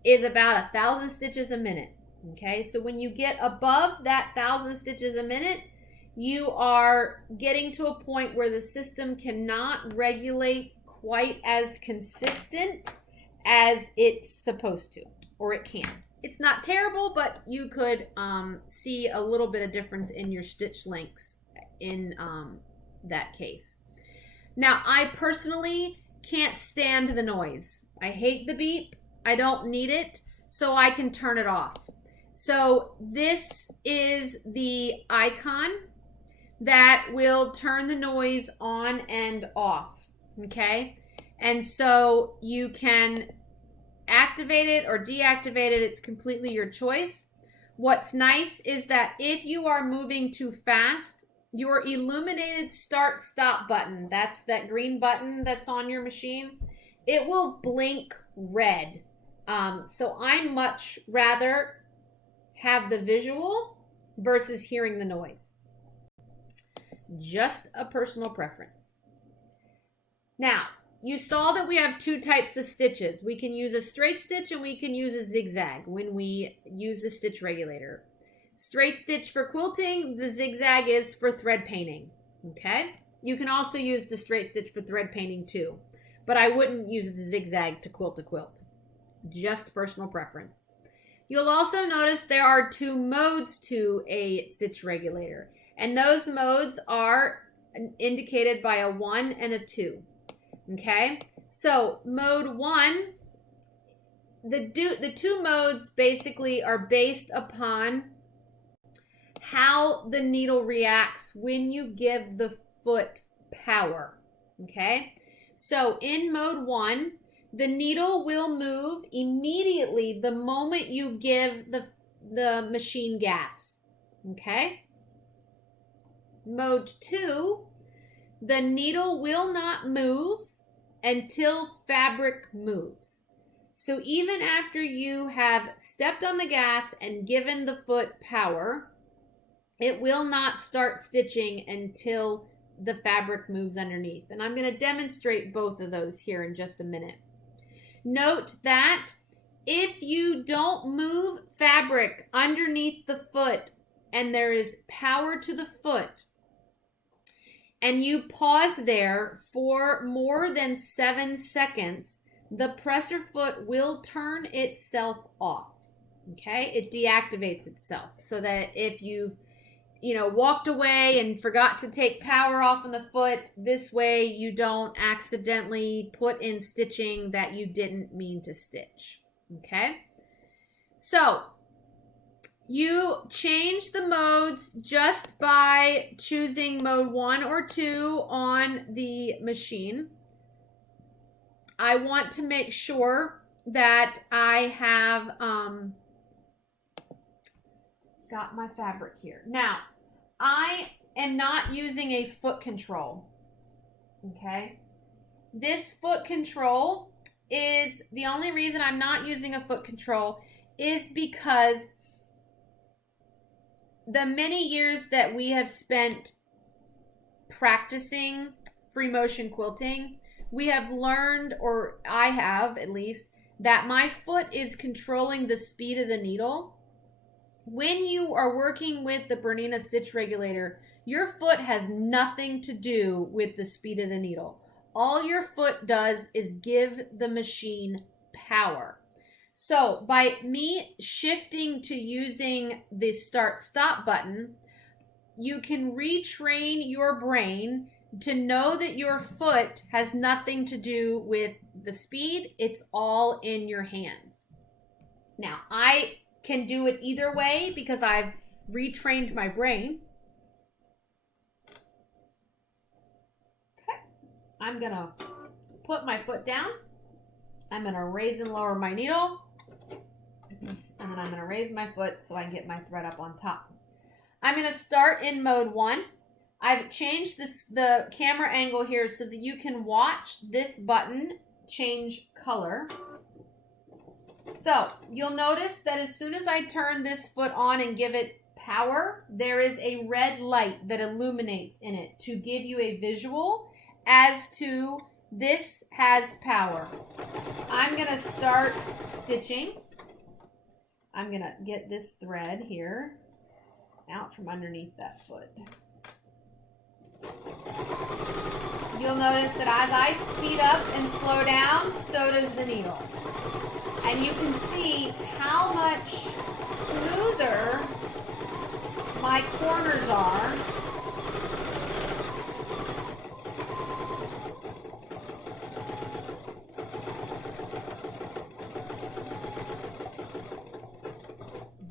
is about 1,000 stitches a minute. Okay, so when you get above that 1,000 stitches a minute, you are getting to a point where the system cannot regulate quite as consistent as it's supposed to, or it can. It's not terrible, but you could see a little bit of difference in your stitch lengths in that case. Now, I personally can't stand the noise. I hate the beep. I don't need it, so I can turn it off. So this is the icon that will turn the noise on and off, okay? And so you can activate it or deactivate it. It's completely your choice. What's nice is that if you are moving too fast, your illuminated start stop button, that's that green button that's on your machine, it will blink red. So I much rather have the visual versus hearing the noise. Just a personal preference. Now, you saw that we have 2 types of stitches. We can use a straight stitch and we can use a zigzag when we use the stitch regulator. Straight stitch for quilting, the zigzag is for thread painting. Okay? You can also use the straight stitch for thread painting too, but I wouldn't use the zigzag to quilt. Just personal preference. You'll also notice there are 2 modes to a stitch regulator, and those modes are indicated by a 1 and a 2. Okay, so mode 1, the 2 modes basically are based upon how the needle reacts when you give the foot power. Okay, so in mode 1, the needle will move immediately the moment you give the machine gas. Okay, mode 2, the needle will not move until fabric moves. So even after you have stepped on the gas and given the foot power, it will not start stitching until the fabric moves underneath. And I'm going to demonstrate both of those here in just a minute. Note that if you don't move fabric underneath the foot and there is power to the foot, and you pause there for more than 7 seconds, the presser foot will turn itself off. Okay, it deactivates itself, so that if you've walked away and forgot to take power off on the foot, this way you don't accidentally put in stitching that you didn't mean to stitch. Okay, so you change the modes just by choosing mode 1 or 2 on the machine. I want to make sure that I have got my fabric here. Now, I am not using a foot control. Okay, this foot control is the only reason I'm not using a foot control is because the many years that we have spent practicing free motion quilting, we have learned, or I have at least, that my foot is controlling the speed of the needle. When you are working with the Bernina stitch regulator, your foot has nothing to do with the speed of the needle. All your foot does is give the machine power. So by me shifting to using the start-stop button, you can retrain your brain to know that your foot has nothing to do with the speed. It's all in your hands. Now, I can do it either way because I've retrained my brain. Okay, I'm going to put my foot down. I'm going to raise and lower my needle. And then I'm going to raise my foot so I can get my thread up on top. I'm going to start in mode 1. I've changed the camera angle here so that you can watch this button change color. So you'll notice that as soon as I turn this foot on and give it power, there is a red light that illuminates in it to give you a visual as to this has power. I'm going to start stitching. I'm going to get this thread here out from underneath that foot. You'll notice that as I speed up and slow down, so does the needle. And you can see how much smoother my corners are.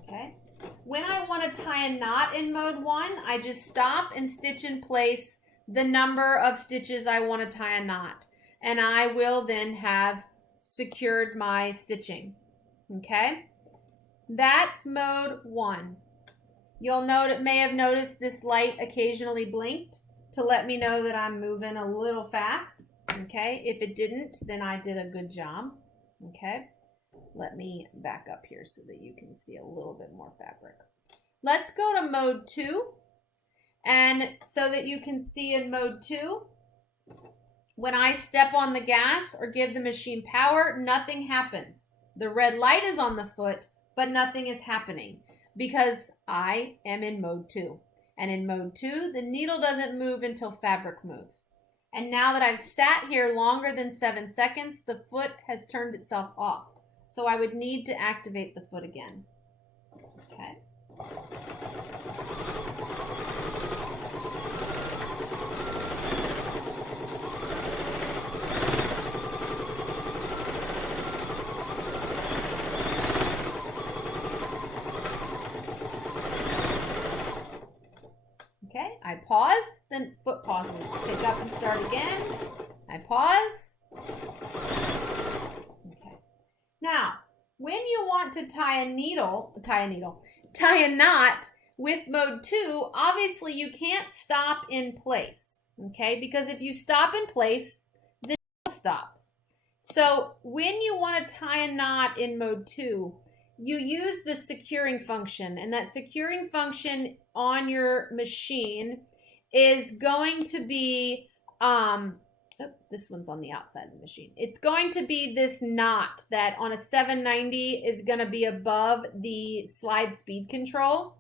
Okay. When I want to tie a knot in mode 1, I just stop and stitch in place the number of stitches I want to tie a knot. And I will then have secured my stitching. Okay, that's mode 1. You'll may have noticed this light occasionally blinked to let me know that I'm moving a little fast. Okay, if it didn't, then I did a good job. Okay, let me back up here so that you can see a little bit more fabric. Let's go to mode 2, and so that you can see in mode 2, when I step on the gas or give the machine power, nothing happens. The red light is on the foot, but nothing is happening because I am in mode 2. And in mode 2, the needle doesn't move until fabric moves. And now that I've sat here longer than 7 seconds, the foot has turned itself off. So I would need to activate the foot again. Okay. Okay, I pause, then foot pauses. Pick up and start again. I pause. Okay. Now, when you want to tie a knot with mode 2, obviously you can't stop in place. Okay, because if you stop in place, the needle stops. So when you want to tie a knot in mode 2, you use the securing function, and that securing function on your machine is going to be, this one's on the outside of the machine. It's going to be this knot that on a 790 is going to be above the slide speed control.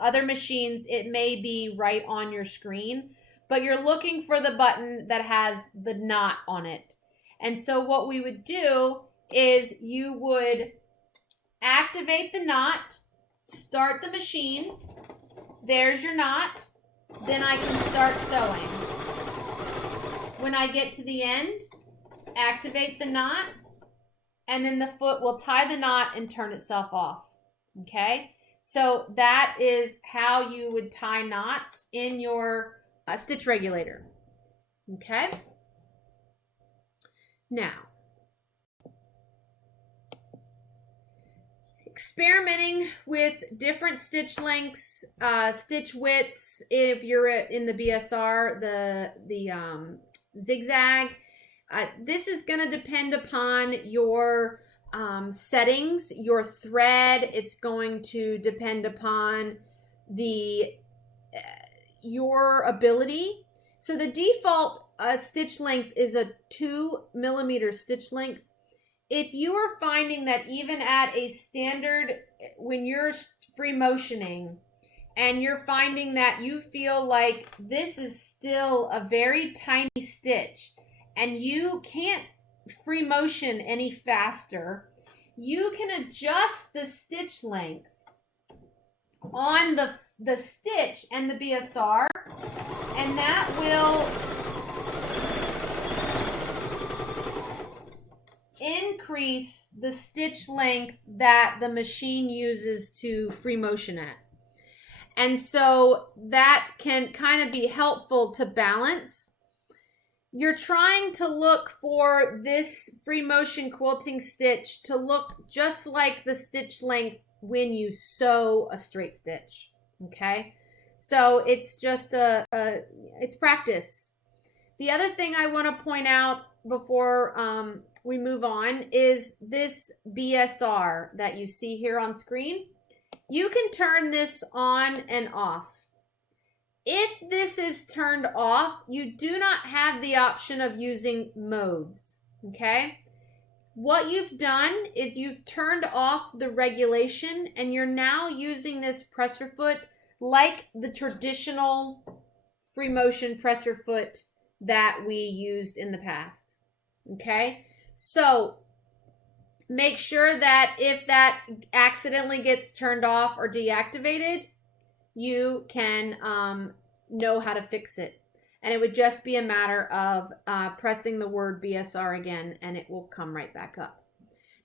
Other machines, it may be right on your screen, but you're looking for the button that has the knot on it. And so what we would do is you would activate the knot, start the machine. There's your knot. Then I can start sewing. When I get to the end, activate the knot, and then the foot will tie the knot and turn itself off. Okay? So that is how you would tie knots in your stitch regulator. Okay? Now, experimenting with different stitch lengths, stitch widths. If you're in the BSR, the zigzag, this is going to depend upon your settings, your thread. It's going to depend upon your ability. So the default stitch length is a 2mm stitch length. If you are finding that even at a standard, when you're free motioning and you're finding that you feel like this is still a very tiny stitch and you can't free motion any faster, you can adjust the stitch length on the stitch and the BSR, and that will increase the stitch length that the machine uses to free motion at. And so that can kind of be helpful to balance. You're trying to look for this free motion quilting stitch to look just like the stitch length when you sew a straight stitch. Okay? So it's just it's practice. The other thing I want to point out before we move on is this BSR that you see here on screen. You can turn this on and off. If this is turned off, you do not have the option of using modes, okay? What you've done is you've turned off the regulation and you're now using this presser foot like the traditional free motion presser foot that we used in the past, okay? So make sure that if that accidentally gets turned off or deactivated, you can know how to fix it. And it would just be a matter of pressing the word BSR again and it will come right back up.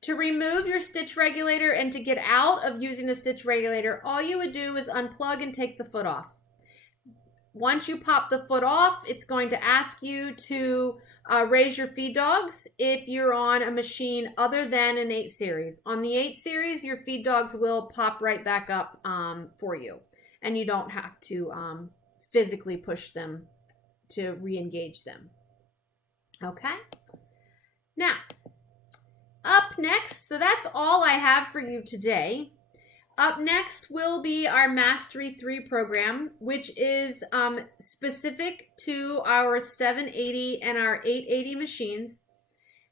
To remove your stitch regulator and to get out of using the stitch regulator, all you would do is unplug and take the foot off. Once you pop the foot off, it's going to ask you to raise your feed dogs if you're on a machine other than an 8 series. On the 8 series, your feed dogs will pop right back up for you, and you don't have to physically push them to re-engage them. Okay? Now, up next, so that's all I have for you today. Up next will be our Mastery 3 program, which is specific to our 780 and our 880 machines.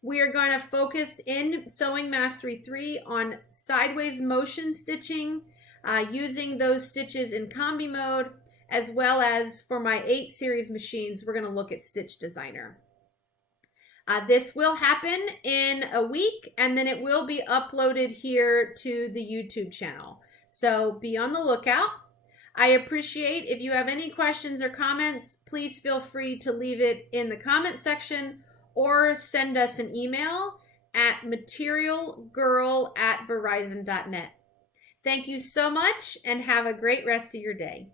We are going to focus in Sewing Mastery 3 on sideways motion stitching, using those stitches in Combi mode, as well as for my 8 series machines, we're going to look at Stitch Designer. This will happen in a week, and then it will be uploaded here to the YouTube channel. So be on the lookout. I appreciate if you have any questions or comments, please feel free to leave it in the comment section or send us an email at materialgirl@verizon.net. Thank you so much and have a great rest of your day.